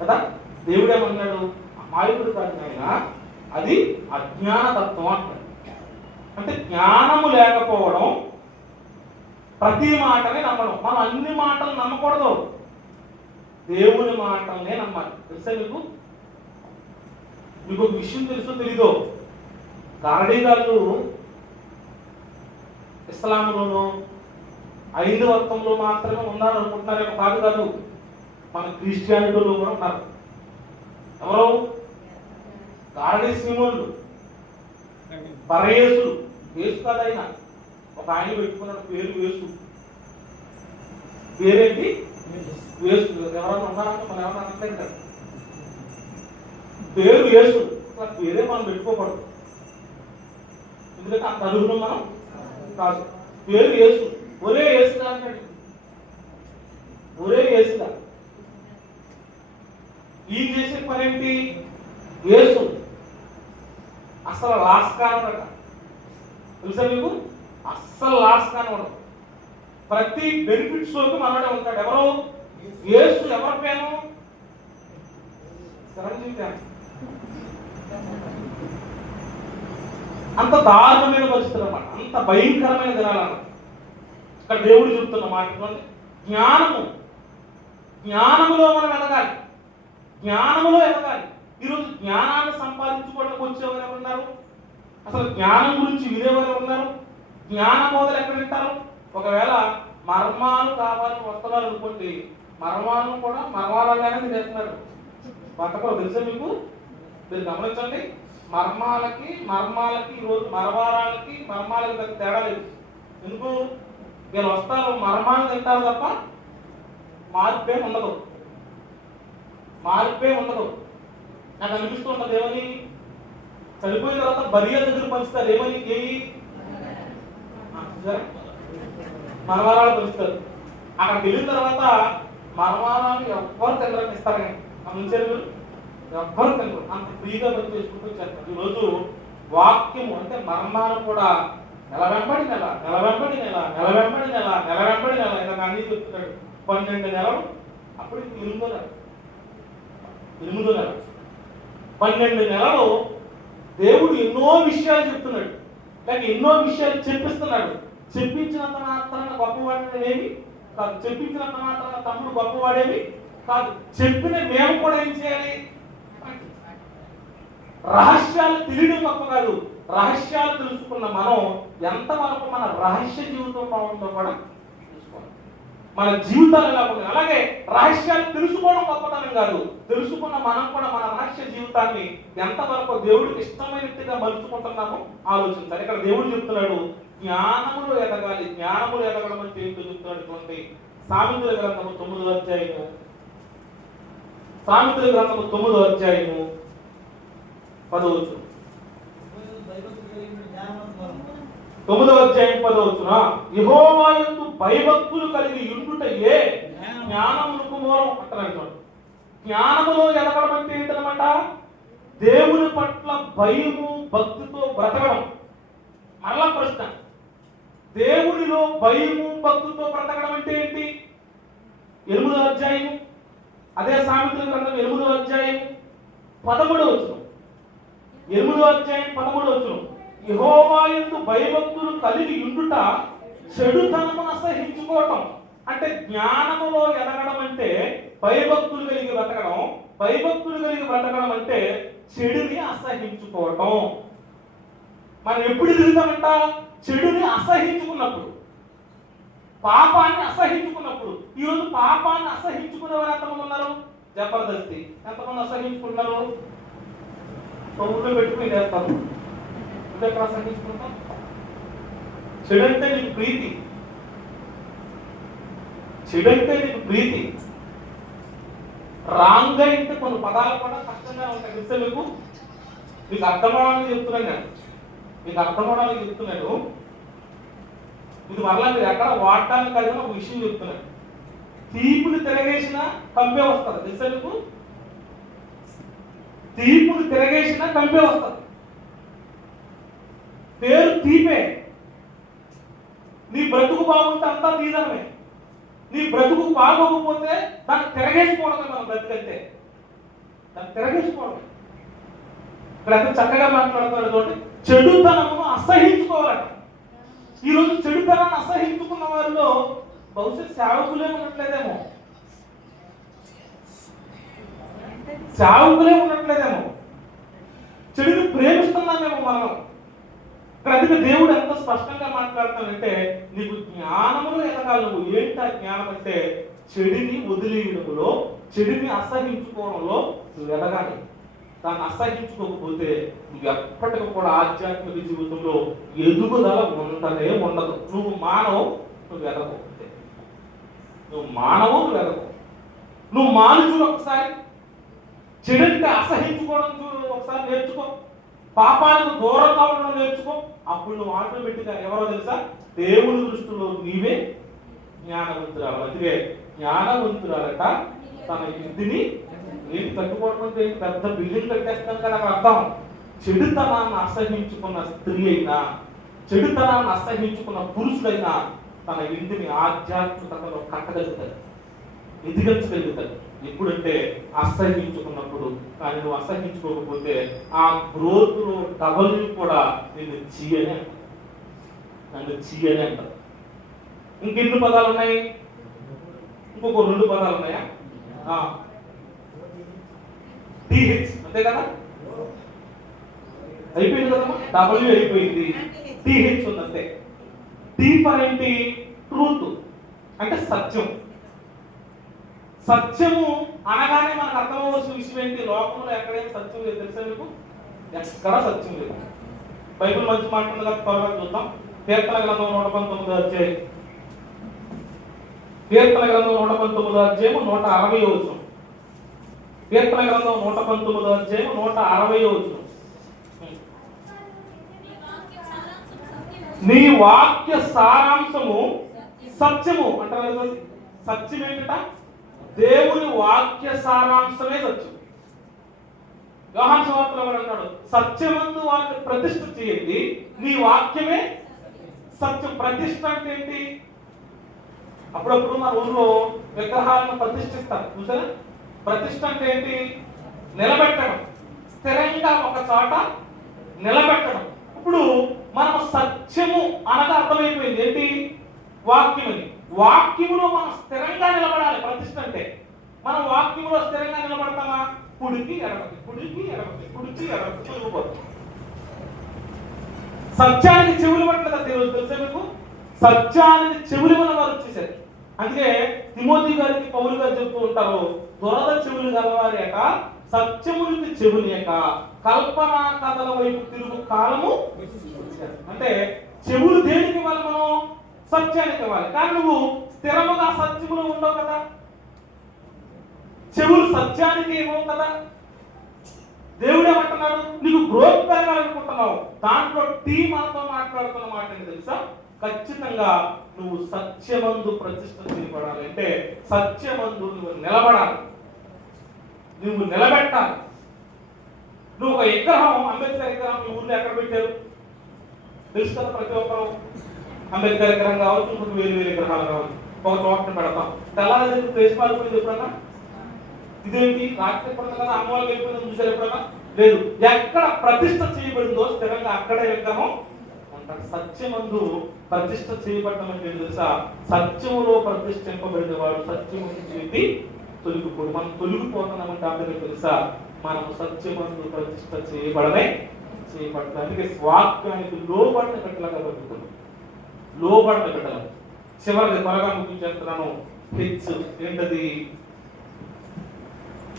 కదా. దేవుడు ఏమన్నాడు? అమాయకుడు కాదు ఆయన, అది అజ్ఞాన తత్వం అంటాడు. అంటే జ్ఞానము లేకపోవడం, ప్రతి మాటనే నమ్మడం. మనం అన్ని మాటలు నమ్మకూడదు, దేవుని మాటలనే నమ్మాలి. తెలుసా మీకు? మీకు ఒక విషయం తెలుసో తెలీదో, గారడీ గారు ఇస్లాంలోనూ హైందవత్వంలో మాత్రమే ఉన్నారు అనుకుంటున్నారేమో. కాదు కాదు, మన క్రిస్టియానిటీలో కూడా ఉన్నారు. ఎవరు? గారడీ సీమోళ్ళు, పరయేసులు. యేసు కాదైనా ఒక ఆయన పెట్టుకున్నాడు పేరు యేసు. పేరేంటి? యేసు. ఎవరైనా ఉన్నారంటే మనం ఎవరైనా అనట్లేదు కదా, పేరు యేసు. అసలు పేరే మనం పెట్టుకోకూడదు, ఎందుకంటే అంత అడుగును మనం కాదు. పేరు యేసు. ఒరే యేసుగా అంటాడు, ఒరే యేసుగా. ఈ చేసే పని ఏంటి? యేసు అసలు లాస్ కానడట. తెలుసా మీకు? అస్సలు లాస్ కానవడం. ప్రతి బెనిఫిట్ షోకి మనడే ఉంటాడు. ఎవరు? యేసు. ఎవరి పేరు? చిరంజీవి పేరు. అంత దారుణమైన పరిస్థితులు అన్నమాట, అంత భయంకరమైన దినాలన్నమాట. ఇక్కడ దేవుడు చెప్తున్న మాట జ్ఞానము, జ్ఞానములో మనం ఎదగాలి, జ్ఞానములో ఎదగాలి. ఈరోజు జ్ఞానాన్ని సంపాదించుకోవడానికి వచ్చేవారు ఎవరున్నారు? అసలు జ్ఞానం గురించి వినేవారు ఉన్నారు? జ్ఞాన బోధలు ఎక్కడ వింటారు? ఒకవేళ మర్మాలు కావాలని వస్తున్నారు అనుకోండి, మర్మాలను కూడా మర్మాలనే చేస్తున్నారు. పక్కకు తెలుసా మీకు? మీరు గమనించండి, మర్మాలకి ఈరోజు మర్మాలకి పెద్ద తేడా లేదు. ఎందుకు? వీళ్ళు వస్తారు, మర్మాలు తింటారు తప్ప మార్పే ఉండదు, మార్పే ఉండదు. నాకు అనిపిస్తూ ఉంటుంది ఏమని, చనిపోయిన తర్వాత బరియా దగ్గర పంచుతారు. ఏమని? మరవారాలు పంచుతారు. అక్కడికి వెళ్ళిన తర్వాత మరవారాలు ఎవ్వరు తినడానికి ఇస్తారు, కానీ గమనించారు? ఎవ్వరు తినరు, అంత ఫ్రీగా పని చేసుకుంటూ చేస్తారు. ఈరోజు వాక్యము అంటే మర్మాలు కూడా నెల వెంబడి నెల ఇలా అన్ని చెప్తున్నాడు. 12 నెలలు, అప్పుడు 8వ నెల, 12 నెలలు దేవుడు ఎన్నో విషయాలు చెప్తున్నాడు, లేక ఎన్నో విషయాలు చెప్పిస్తున్నాడు. చెప్పించినంత మాత్రాన గొప్పవాడేమి కాదు, చెప్పించినంత మాత్రాన తమ్ముడు గొప్పవాడేమి కాదు. చెప్పిన మేము కూడా ఏం చేయాలి? రహస్యాలు తెలియడం గొప్ప కాదు, రహస్యాలు తెలుసుకున్న మనం ఎంతవరకు మన రహస్య జీవితం బాగుందో కూడా తెలుసుకోవాలి. మన జీవితాలు ఎలా ఉన్నాయి. అలాగే రహస్యాలు తెలుసుకోవడం గొప్పతనం కాదు, తెలుసుకున్న మనం కూడా మన రహస్య జీవితాన్ని ఎంతవరకు దేవుడికి ఇష్టమైనట్టుగా మలుచుకుంటున్నామో ఆలోచించాలి. ఇక్కడ దేవుడు చెప్తున్నాడు జ్ఞానములో ఎదగాలి. జ్ఞానములో ఎదగడం అంటే ఏంటో చెప్తున్నటువంటి సామెతల గ్రంథము 9వ అధ్యాయము, సామెతల గ్రంథము 9వ అధ్యాయము 10వ వచనం. 9వ అధ్యాయం 10వ వచనం. యెహోవా యందు భయభక్తులు కలిగి యుండుటయే జ్ఞానమునకు మూలం అంటారు. జ్ఞానములో ఎదగడం అంటే ఏంటన్నమాట? దేవుని పట్ల భయము భక్తితో బ్రతకడం. మరలా ప్రశ్న, దేవునిలో భయము భక్తితో బ్రతకడం అంటే ఏంటి? 8వ అధ్యాయము, అదే సామెతల గ్రంథం 8వ అధ్యాయం 13వ వచనం. 8వ అధ్యాయం 13వ వచనం. యెహోవా యందు భయభక్తులు కలిగి ఉండుట చెడుతనమును అసహించుకోవటం. అంటే జ్ఞానములో ఎదగడం అంటే భయభక్తులు కలిగి బ్రతకడం, భయభక్తులు కలిగి బ్రతకడం అంటే చెడుని అసహించుకోవటం. మనం ఎప్పుడు తిరుగుతామంట? చెడుని అసహించుకున్నప్పుడు, పాపాన్ని అసహించుకున్నప్పుడు. ఈరోజు పాపాన్ని అసహించుకునే వారు ఎంతమంది ఉన్నారు? జబర్దస్తి. ఎంతమంది అసహించుకుంటున్నారు? ఊళ్ళో పెట్టుకుని చేస్తాము, ఎక్కడ అసహించుకుంటాం? చెడంటే నీకు ప్రీతి, చెడంటే నీకు ప్రీతి. రాంగ్ అయితే కొన్ని పదాలు కూడా కష్టంగా ఉంటాయి. తెలుసా మీకు? మీకు అర్థమవడానికి చెప్తున్నాను నేను, మీకు అర్థమవడానికి చెప్తున్నాను. ఇది మరలా మీరు ఎక్కడ వాడటానికి కలిగిన ఒక విషయం చెప్తున్నాను. తీపుని తిరగేసిన కంపే వస్తుంది, తెలుసా మీకు? తీపుని తిరగేసిన కంపే వస్తుంది. పేరు తీపే. నీ బ్రతుకు బాగుంటే అంతా తీదనమే. నీ బ్రతుకు బాగోకపోతే దాన్ని తిరగేసుకోవడమే. మనం బ్రతుకంటే దాన్ని తిరగేసుకోవడమే. ఇక్కడ ఎంత చక్కగా మాట్లాడుతున్నాడు చూడండి. చెడుతనమును అసహించుకోవాలట. ఈరోజు చెడుతనాన్ని అసహించుకున్న వారిలో బహుశా సేవకులే ఉండట్లేదేమో. చెడుని ప్రేమిస్తున్నామేమో మనం. ఇక్కడ అందుకే దేవుడు ఎంత స్పష్టంగా మాట్లాడుతానంటే, నీకు జ్ఞానములో ఎదగాలి. నువ్వు ఏంటి ఆ జ్ఞానం అంటే, చెడుని వదిలేయడంలో, చెడుని అసహించుకోవడంలో నువ్వు ఎదగాలి. దాన్ని అసహించుకోకపోతే నువ్వు ఎప్పటికీ కూడా ఆధ్యాత్మిక జీవితంలో ఎదుగుదల ఉండదు. నువ్వు మానవు, నువ్వు ఎదగకపోతే. నువ్వు మానవు, నువ్వు ఎదగవు. నువ్వు మాను చూడు ఒకసారి. చెడుని అసహించుకోవడం చూడు ఒకసారి, నేర్చుకో. పాపాలకు దూరంగా ఉండడం నేర్చుకో. అప్పుడు నువ్వు ఆటోమేటిక్గా ఎవరో తెలుసా, దేవుని దృష్టిలో నీవే జ్ఞానవంతురాలు. అందుకే జ్ఞానవంతురాలట తన ఇంటిని నేను కట్టుకోవడం అంటే పెద్ద బిల్డింగ్ కట్టేస్తాను కదా నాకు అర్థం. చెడుతనాన్ని అసహించుకున్న స్త్రీ అయినా, చెడుతనాన్ని అసహించుకున్న పురుషుడైనా తన ఇంటిని ఆధ్యాత్మికతలో కట్టగలుగుతాడు, ఎదిగించగలుగుతాడు. ఎప్పుడంటే అసహించుకున్నప్పుడు. కానీ నువ్వు అసహించుకోకపోతే ఆ గ్రోత్ లో డబల్ కూడా నిన్ను చీయనే అంట, నన్ను చీయనే అంటారు. ఇంకెన్ని పదాలు ఉన్నాయి? ఇంకొక 2 పదాలు ఉన్నాయా? టీహెచ్, అంతే కదా? అయిపోయింది కదమ్మా. డబ్ల్యూ అయిపోయింది, టీహెచ్ ఉంది అంతే. టీ ఫర్ ఏంటి? ట్రూత్, అంటే సత్యం. సత్యము అనగానే మనకు అర్థమవలసిన విషయం ఏంటి? లోకంలో ఎక్కడైనా సత్యం లేదు, తెలుసా మీకు? ఎక్కడ సత్యం లేదు. బైబిల్ మంచి మాట ఉంది కదా, త్వరగా చూద్దాం. కీర్తన గ్రంథం 119వ అధ్యాయం. కీర్తన గ్రంథం 119వ అధ్యాయం 160వ వచనం. కీర్తన గ్రంథం 119వ అధ్యాయం 160వ వచనం. నీ వాక్య సారాంశము సత్యము అంటారు. సత్యం ఏంటట? దేవుని వాక్య సారాంశమే సత్యం. యోహాను సువార్తలో అంటాడు, సత్యమందు వారిని ప్రతిష్ఠ చేయండి, నీ వాక్యమే సత్యం. ప్రతిష్ఠ అంటే ఏంటి? అప్పుడప్పుడు మన ఊళ్ళో విగ్రహాలను ప్రతిష్ఠిస్తారు, చూసారా? ప్రతిష్ఠ అంటే ఏంటి? నిలబెట్టడం, స్థిరంగా ఒక చోట నిలబెట్టడం. ఇప్పుడు మనం సత్యము అనగా అర్థమైపోయింది ఏంటి? వాక్యమని. వాక్యములో మనం స్థిరంగా నిలబడాలి. ప్రతిష్ఠ అంటే మనం వాక్యములో స్థిరంగా నిలబడతామా? కుడికి ఎడమకి, కుడికి ఎడమకి, కుడికి ఎడమకి తిరుగుపోతాం. సత్యానికి చెవులు పట్టలేదా దేవుడు, తెలుసా మీకు? సత్యానికి చెవులు మన వారు వచ్చేసారు. అందుకే తిమోతి గారికి పౌలు గారు చెప్తూ ఉంటారు, దురద చెవులు గలవారేక, సత్యమునికి చెవులేక, కల్పనా కథల వైపు తిరుగు కాలము. అంటే చెవులు దేనికి ఇవ్వాలి? మనం సత్యానికి ఇవ్వాలి. కానీ నువ్వు స్థిరముగా సత్యములో ఉండవు కదా, చెవులు సత్యానికి ఇవ్వవు కదా. దేవుడు ఏమంటున్నాడు? నీకు గ్రోత్ పెరగాలనుకుంటున్నావు, దాంట్లో టీ మనతో మాట్లాడుతున్న మాట ఏంటి తెలుసా? ఖచ్చితంగా నువ్వు సత్యమందు ప్రతిష్ఠ చేయబడాలి. అంటే సత్యమందు నువ్వు నిలబడాలి, నువ్వు నిలబెట్టాలి. నువ్వు ఒక విగ్రహం, అంబేద్కర్ విగ్రహం మీ ఊర్లో ఎక్కడ పెట్టారు తెలుసు కదా? ప్రతి ఒక్కరు అంబేద్కర్ విగ్రహం కావచ్చు, ఇంకొక వేరు విగ్రహాలు కావచ్చు, ఒక చోటను పెడతాం. తెల్లారి ప్లేస్ మారిపోయింది ఎప్పుడన్నా? ఇదేంటి రాత్రి ఎప్పుడన్నా కదా అమ్మవాళ్ళు వెళ్ళిపోయిందని చూసారు ఎప్పుడన్నా? లేదు. ఎక్కడ ప్రతిష్ఠ చేయబడిందో స్థిరంగా అక్కడే విగ్రహం అంటారు. సత్యమందు ప్రతిష్ఠ చేయబడటం అంటే తెలుసా? సత్యములో ప్రతిష్ఠింపబడిన వాడు సత్యము చేతి తొలగిపోడు. మనం తొలగిపోతున్నామంటే అర్థం తెలుసా? మనం సత్యమందు ప్రతిష్ఠ చేయబడతాం. అందుకే వాక్యానికి లోబడిన కట్టలాగా బతుకుతున్నాం, లోబడిన కట్టల. చివరికి త్వరగా ముగించేస్తున్నాను. హెచ్ ఏంటది?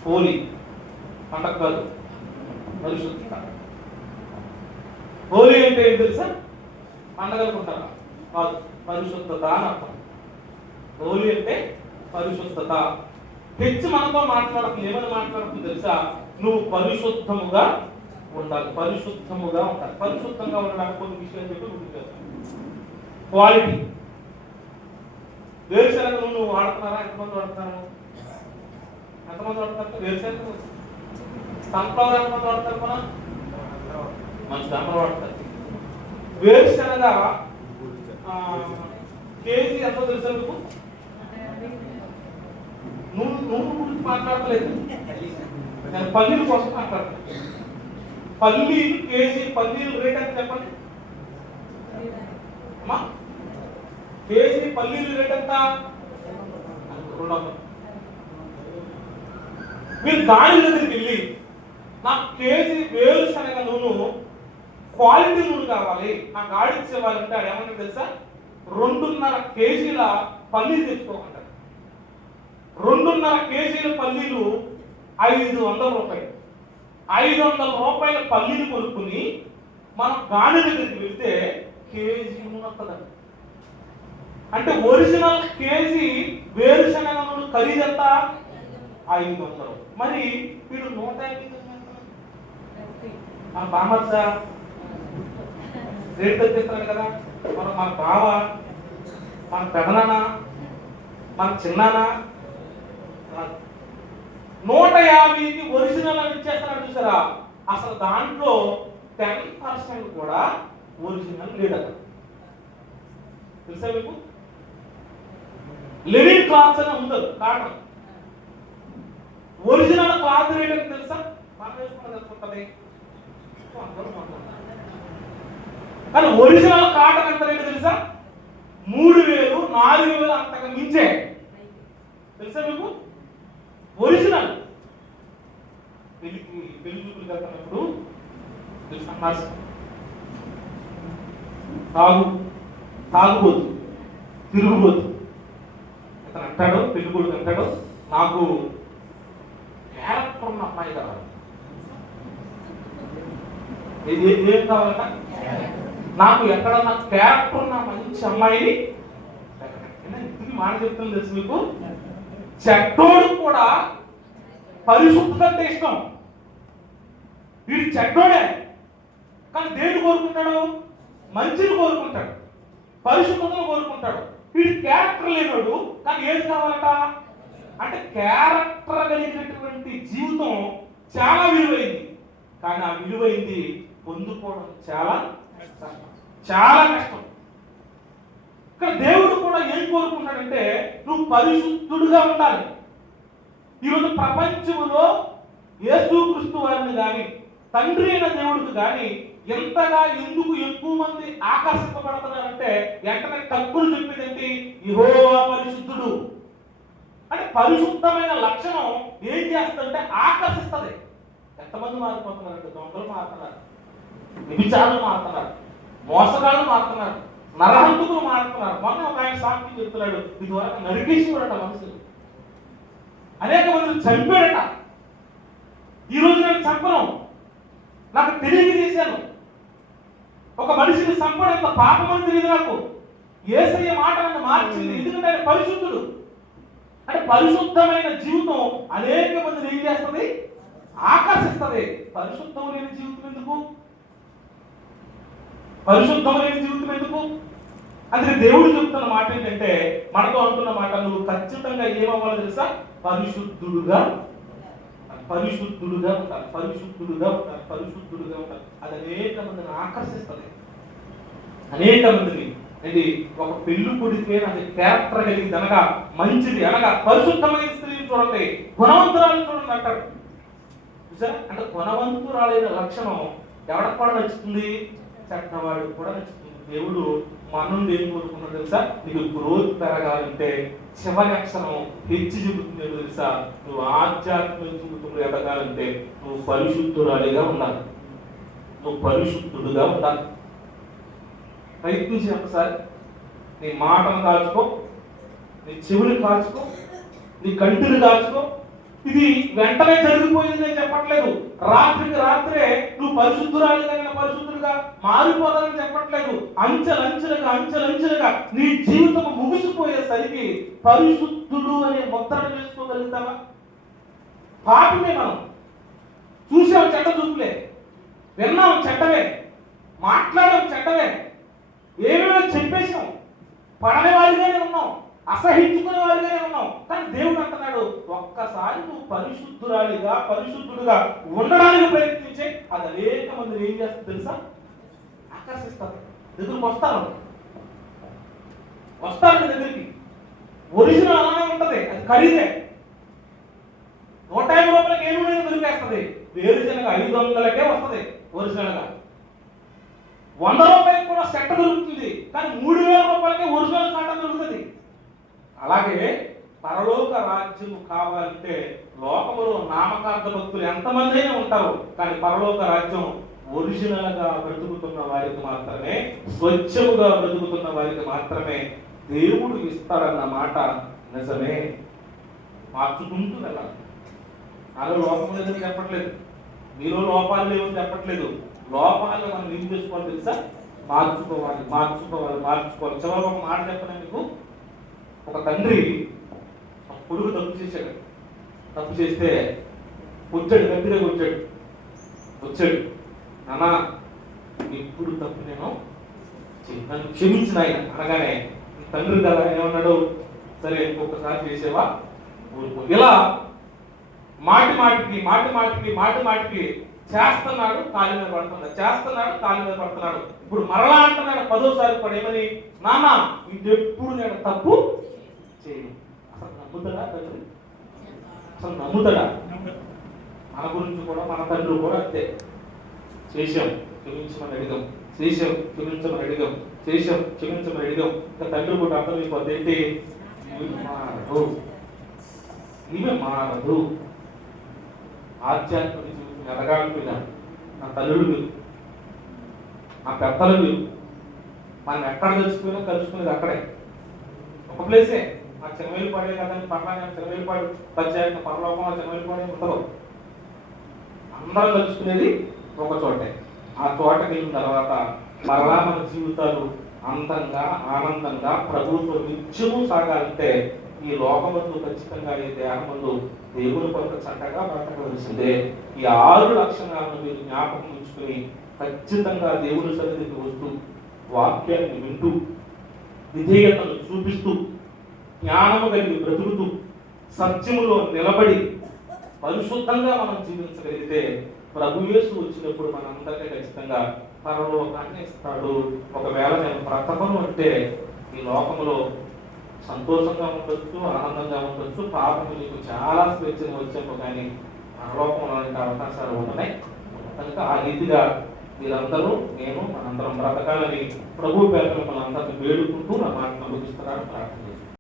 హోలీ పండగ కాదు, పరిశుద్ధత. హోలీ అంటే ఏం తెలుసా? పండగ అనుకుంటారా? కాదు, పరిశుద్ధత అని అర్థం. హోలీ అంటే పరిశుద్ధత. హెచ్ మనతో మాట్లాడుతుంది. ఏమని మాట్లాడుతుంది తెలుసా? నువ్వు పరిశుద్ధముగా ఉండాలి, పరిశుద్ధముగా ఉండాలి. పరిశుద్ధంగా ఉండడానికి కొన్ని విషయాలు చెప్పి గుర్తు చేస్తాను. క్వాలిటీ. వేరుశనగ నూనె వాడుతున్నారా? ఎంతమంది వాడుతున్నారు? ఎంతమంది వాడుతున్నారు వేరుశనగ? సన్ఫ్లవర్ ఎంతమంది వాడతారు? మంచి అందరూ వాడతారు. వేరుశనగ కేజీ ఎంతో తెలుసా మీకు? నూనె గురించి మాట్లాడలేదు, నేను పల్లీల కోసం మాట్లాడతాను. పల్లీలు కేజీ, పల్లీలు రేట్ ఎంత చెప్పండి అమ్మా? కేజీ పల్లీలు రేట్ ఎంత? 200. మీరు దాని దగ్గరికి వెళ్ళి నాకు కేజీ వేరుశనగ నూనె క్వాలిటీ నూనె కావాలి, నాకు ఆడిచ్చి ఇవ్వాలంటే అది ఏమన్నా తెలుసా? 2.5 కేజీల పల్లీలు తెచ్చుకోమంటారు. 2.5 కేజీల పల్లీలు 500 రూపాయలు. 500 రూపాయల పల్లీలు కొనుక్కుని మనం గాని దగ్గరికి వెళ్తే కేజీ నూనె వస్తుందండి. అంటే ఒరిజినల్ కేజీ వేరుశనగ నూనె ఖరీదు ఎంత? 500. మరి వీడు 150 మన బామర్స రేట్ తగ్గిస్తున్నాడు కదా. మనం మన బావ, మన పెదనాన్న, మన చిన్నాన్న 150కి ఒరిజినల్ అని ఇచ్చేస్తున్నాడు చూసారా? అసలు దాంట్లో 10% కూడా ఒరిజినల్ లేదట. తెలుసా మీకు? లివింగ్ క్లాత్స్ అని ఉండదు, కాటన్. ఒరిజినల్ క్లాత్ రేట్ అని తెలుసా? మనం వేసుకున్నది ఎంత ఉంటుంది? కానీ ఒరిజినల్ కాటన్ ఎంత రేటు తెలుసా? 3000, 4000 అంతగా మించే. తెలుసా మీకు? ఒరిజినల్. పెళ్లి చూపులు వెళ్తున్నప్పుడు తెలుసా? తాగుబోతు, తిరుగుబోతు అతను అంటాడు, పెళ్లి కొడుకు అంటాడు, నాకు క్యారెక్టర్ ఉన్న అమ్మాయి కావాలి. ఏం కావాలట? నాకు ఎక్కడన్నా క్యారెక్టర్ ఉన్న మంచి అమ్మాయిని. ఇంటికి మాట చెప్తాను తెలుసు మీకు? చెడ్డోడు కూడా పరిశుద్ధత అంటే ఇష్టం. వీడు చెడ్డోడే, కానీ దేన్ని కోరుకుంటాడు? మంచిని కోరుకుంటాడు, పరిశుద్ధతను కోరుకుంటాడు. వీడు క్యారెక్టర్ లేనోడు, కానీ ఏది కావాలట? అంటే క్యారెక్టర్ కలిగినటువంటి జీవితం చాలా విలువైంది, కానీ ఆ విలువైంది పొందుకోవడం చాలా కష్టం. ఇక్కడ దేవుడు కూడా ఏం కోరుకుంటాడంటే నువ్వు పరిశుద్ధుడుగా ఉండాలి. ఈరోజు ప్రపంచంలో యేసుక్రీస్తు వారిని కానీ, తండ్రి అయిన దేవుడికి కానీ ఎంతగా ఎందుకు ఎక్కువ మంది ఆకర్షింపబడుతున్నారంటే వెంటనే తక్కువ చెప్పేది ఏంటి? యెహోవా పరిశుద్ధుడు. అంటే పరిశుద్ధమైన లక్షణం ఏం చేస్తుందంటే ఆకర్షిస్తుంది. ఎంతమంది మారిపోతున్నారంటే దొంగలు మారుతున్నారు, విభిచారులు మారుతున్నారు, మోసగాళ్ళు మారుతున్నారు, నరహంతకులు మారుతున్నారు. మొన్న ఒక ఆయన సాక్షి చెప్తున్నాడు, ఇదివరకు నరికేసేవాడట మనుషులు, అనేక మంది చంపాడట. ఈరోజు నేను చంపను, నాకు తెలియక చేశాను. ఒక మనిషిని చంపడం ఎంత పాపమని తెలియదు నాకు. యేసయ్య మాట నన్ను మార్చింది, ఎందుకంటే ఆయన పరిశుద్ధుడు. అంటే పరిశుద్ధమైన జీవితం అనేక మందిని ఏం చేస్తుంది? ఆకర్షిస్తుంది. పరిశుద్ధం లేని జీవితం ఎందుకు? అందుకే దేవుడు చెప్తున్న మాట ఏంటంటే, మనతో అంటున్న మాట, నువ్వు ఖచ్చితంగా ఏమవ్వాలి తెలుసా? పరిశుద్ధుడుగా ఉండాలి. అది అనేక మందిని ఆకర్షిస్తుంది. అనేక మందిని ఇది ఒక పెళ్లి కొడితే అది క్యారెక్టర్ కలిగింది అనగా, మంచిది అనగా, పరిశుద్ధమైన స్త్రీని చూడండి, గుణవంతురాలు చూడండి అంటారు. చూసారా? అంటే గుణవంతురాలైన లక్షణం ఎవరికి కూడా నచ్చుతుంది? చెడ్డవాడికి కూడా నచ్చుతుంది. దేవుడు మనం ఏం కోరుకున్నాడు తెలుసా? నీకు గ్రోత్ పెరగాలంటే చివరి అక్షరం హెచ్చి చెబుతుంది తెలుసా? నువ్వు ఆధ్యాత్మిక జీవితంలో ఎదగాలంటే నువ్వు పరిశుద్ధురాలిగా ఉండాలి, నువ్వు పరిశుద్ధుడుగా ఉండాలి. ప్రయత్నించి ఒకసారి నీ మాటను కాల్చుకో, నీ చెవులు కాల్చుకో, నీ కంటిని కాల్చుకో. ఇది వెంటనే జరిగిపోయింది నేను చెప్పట్లేదు. రాత్రికి రాత్రే నువ్వు పరిశుద్ధుడుగా మారిపోతానని చెప్పట్లేదు. అంచెలంచెలుగా నీ జీవితం ముగిసిపోయేసరికి పరిశుద్ధుడు అనే ముద్రను వేసుకోగలుగుతావా? పాపినే మనం. చూసాం చెడ్డ చూపులే, విన్నాం చెడ్డవే, మాట్లాడాం చెడ్డవే, ఏమేమో చెప్పేశాం. పడని వారిగానే ఉన్నాం, అసహించుకునే వారిగానే ఉన్నాం. కానీ దేవుడు అంటున్నాడు, ఒక్కసారి నువ్వు పరిశుద్ధురాలిగా పరిశుద్ధుడుగా ఉండడానికి ప్రయత్నించే అది అనేక మంది ఏం చేస్తుంది తెలుసా? ఆకర్షిస్తారు, దగ్గరికి వస్తారు మీ దగ్గరికి. ఒరిజినల్ అలానే ఉంటది, అది ఖరీదే. 150 రూపాయలకి ఏ నూనె దొరికేస్తుంది, వేరుశనగ 500కే వస్తుంది ఒరిజినల్ గా. 100 రూపాయలకి కూడా సెట్ దొరుకుతుంది, కానీ 3000 రూపాయలకి ఒరిజినల్ కాటన్ దొరుకుతుంది. అలాగే పరలోక రాజ్యం కావాలంటే లోకములో నామకార్థ భక్తులు ఎంతమంది అయినా ఉంటారు, కానీ పరలోక రాజ్యం ఒరిజినల్ గా బ్రతుకుతున్న వారికి మాత్రమే, స్వచ్ఛముగా బ్రతుకుతున్న వారికి మాత్రమే దేవుడు ఇస్తాడన్న మాట నిజమే. మార్చుకుంటూ వెళ్ళాలి. నాలో లోపం లేదని చెప్పట్లేదు, మీలో లోపాలు లేవని చెప్పట్లేదు. లోపాలను మనం ఏం చేసుకోవాలి తెలుసా? మార్చుకోవాలి. చివరికి ఒక మాట చెప్పిన మీకు, ఒక తండ్రి కొడుకు తప్పు చేశాడు. తప్పు చేస్తే వచ్చాడు, గట్టిగా వచ్చాడు, నాన్న ఇప్పుడు తప్పు నేను నన్ను క్షమించిన ఆయన అనగానే తండ్రి కదా ఏమన్నాడు, సరే ఇంకొకసారి చేసేవా ఊరుకో. ఇలా మాటి మాటికి చేస్తున్నాడు, కాలి మీద పడుతున్నాడు. ఇప్పుడు మరలా అంటున్నాడు 10వ సారి కూడా ఏమని, నాన్న ఇంకెప్పుడు నేను తప్పు చేయను. అసలు నమ్ముతాడా తండ్రి? అసలు నమ్ముతాడా? మన గురించి కూడా మన తండ్రి కూడా అంతే. చేశాం, క్షమించమని అడిగాం, ఇంకా తండ్రి కూడా అర్థమైపోద్ది ఏంటి, ఇవే మారదు. ఆధ్యాత్మిక జీవితం ఎదగాలి మీద నా తల్లుడు మీరు, నా పెద్దలు మీరు. మనం ఎక్కడ కలిసిపోయినా కలుసుకునేది అక్కడే, ఒక ప్లేసే. ఆ చిన్నవేలు పడే కదండి పర్లానే, చిన్నవేలు పాడు పంచాయతీ పరలోకంలో చిన్నవేలు పాడే ఉండదు. అందరం కలుసుకునేది ఒక చోటే. ఆ చోటకి వెళ్ళిన తర్వాత మరలా మన జీవితాలు అందంగా ఆనందంగా ప్రభుత్వ నిత్యము సాగాలంటే ఈ లోకమందు ఖచ్చితంగా ఈ దేహమందు దేవుని కొరకు చక్కగా బ్రతకవలసిందే. ఈ 6 లక్షణాలను మీరు జ్ఞాపకం ఉంచుకుని ఖచ్చితంగా దేవుని సన్నిధికి వస్తూ వాక్యాన్ని వింటూ విధేయతను చూపిస్తూ జ్ఞానము కలిగి బ్రతుకుతూ సత్యములో నిలబడి పరిశుద్ధంగా మనం జీవించగలిగితే ప్రభు యేసు వచ్చినప్పుడు మనందరికీ ఖచ్చితంగా పరలోకాన్ని ఇస్తాడు. ఒకవేళ నేను బ్రతకను అంటే ఈ లోకంలో సంతోషంగా ఉండొచ్చు, ఆనందంగా ఉండొచ్చు, పాపము నీకు చాలా స్వేచ్ఛను వచ్చాము, కానీ పరలోకంలో అలాంటి అవకాశాలు ఉన్నాయి. కనుక ఆ రీతిగా మీరందరూ నేను మనందరం బ్రతకాలని ప్రభు పేరు మనందరినీ వేడుకుంటూ నా మాటను ముగిస్తున్నాను. ప్రార్థన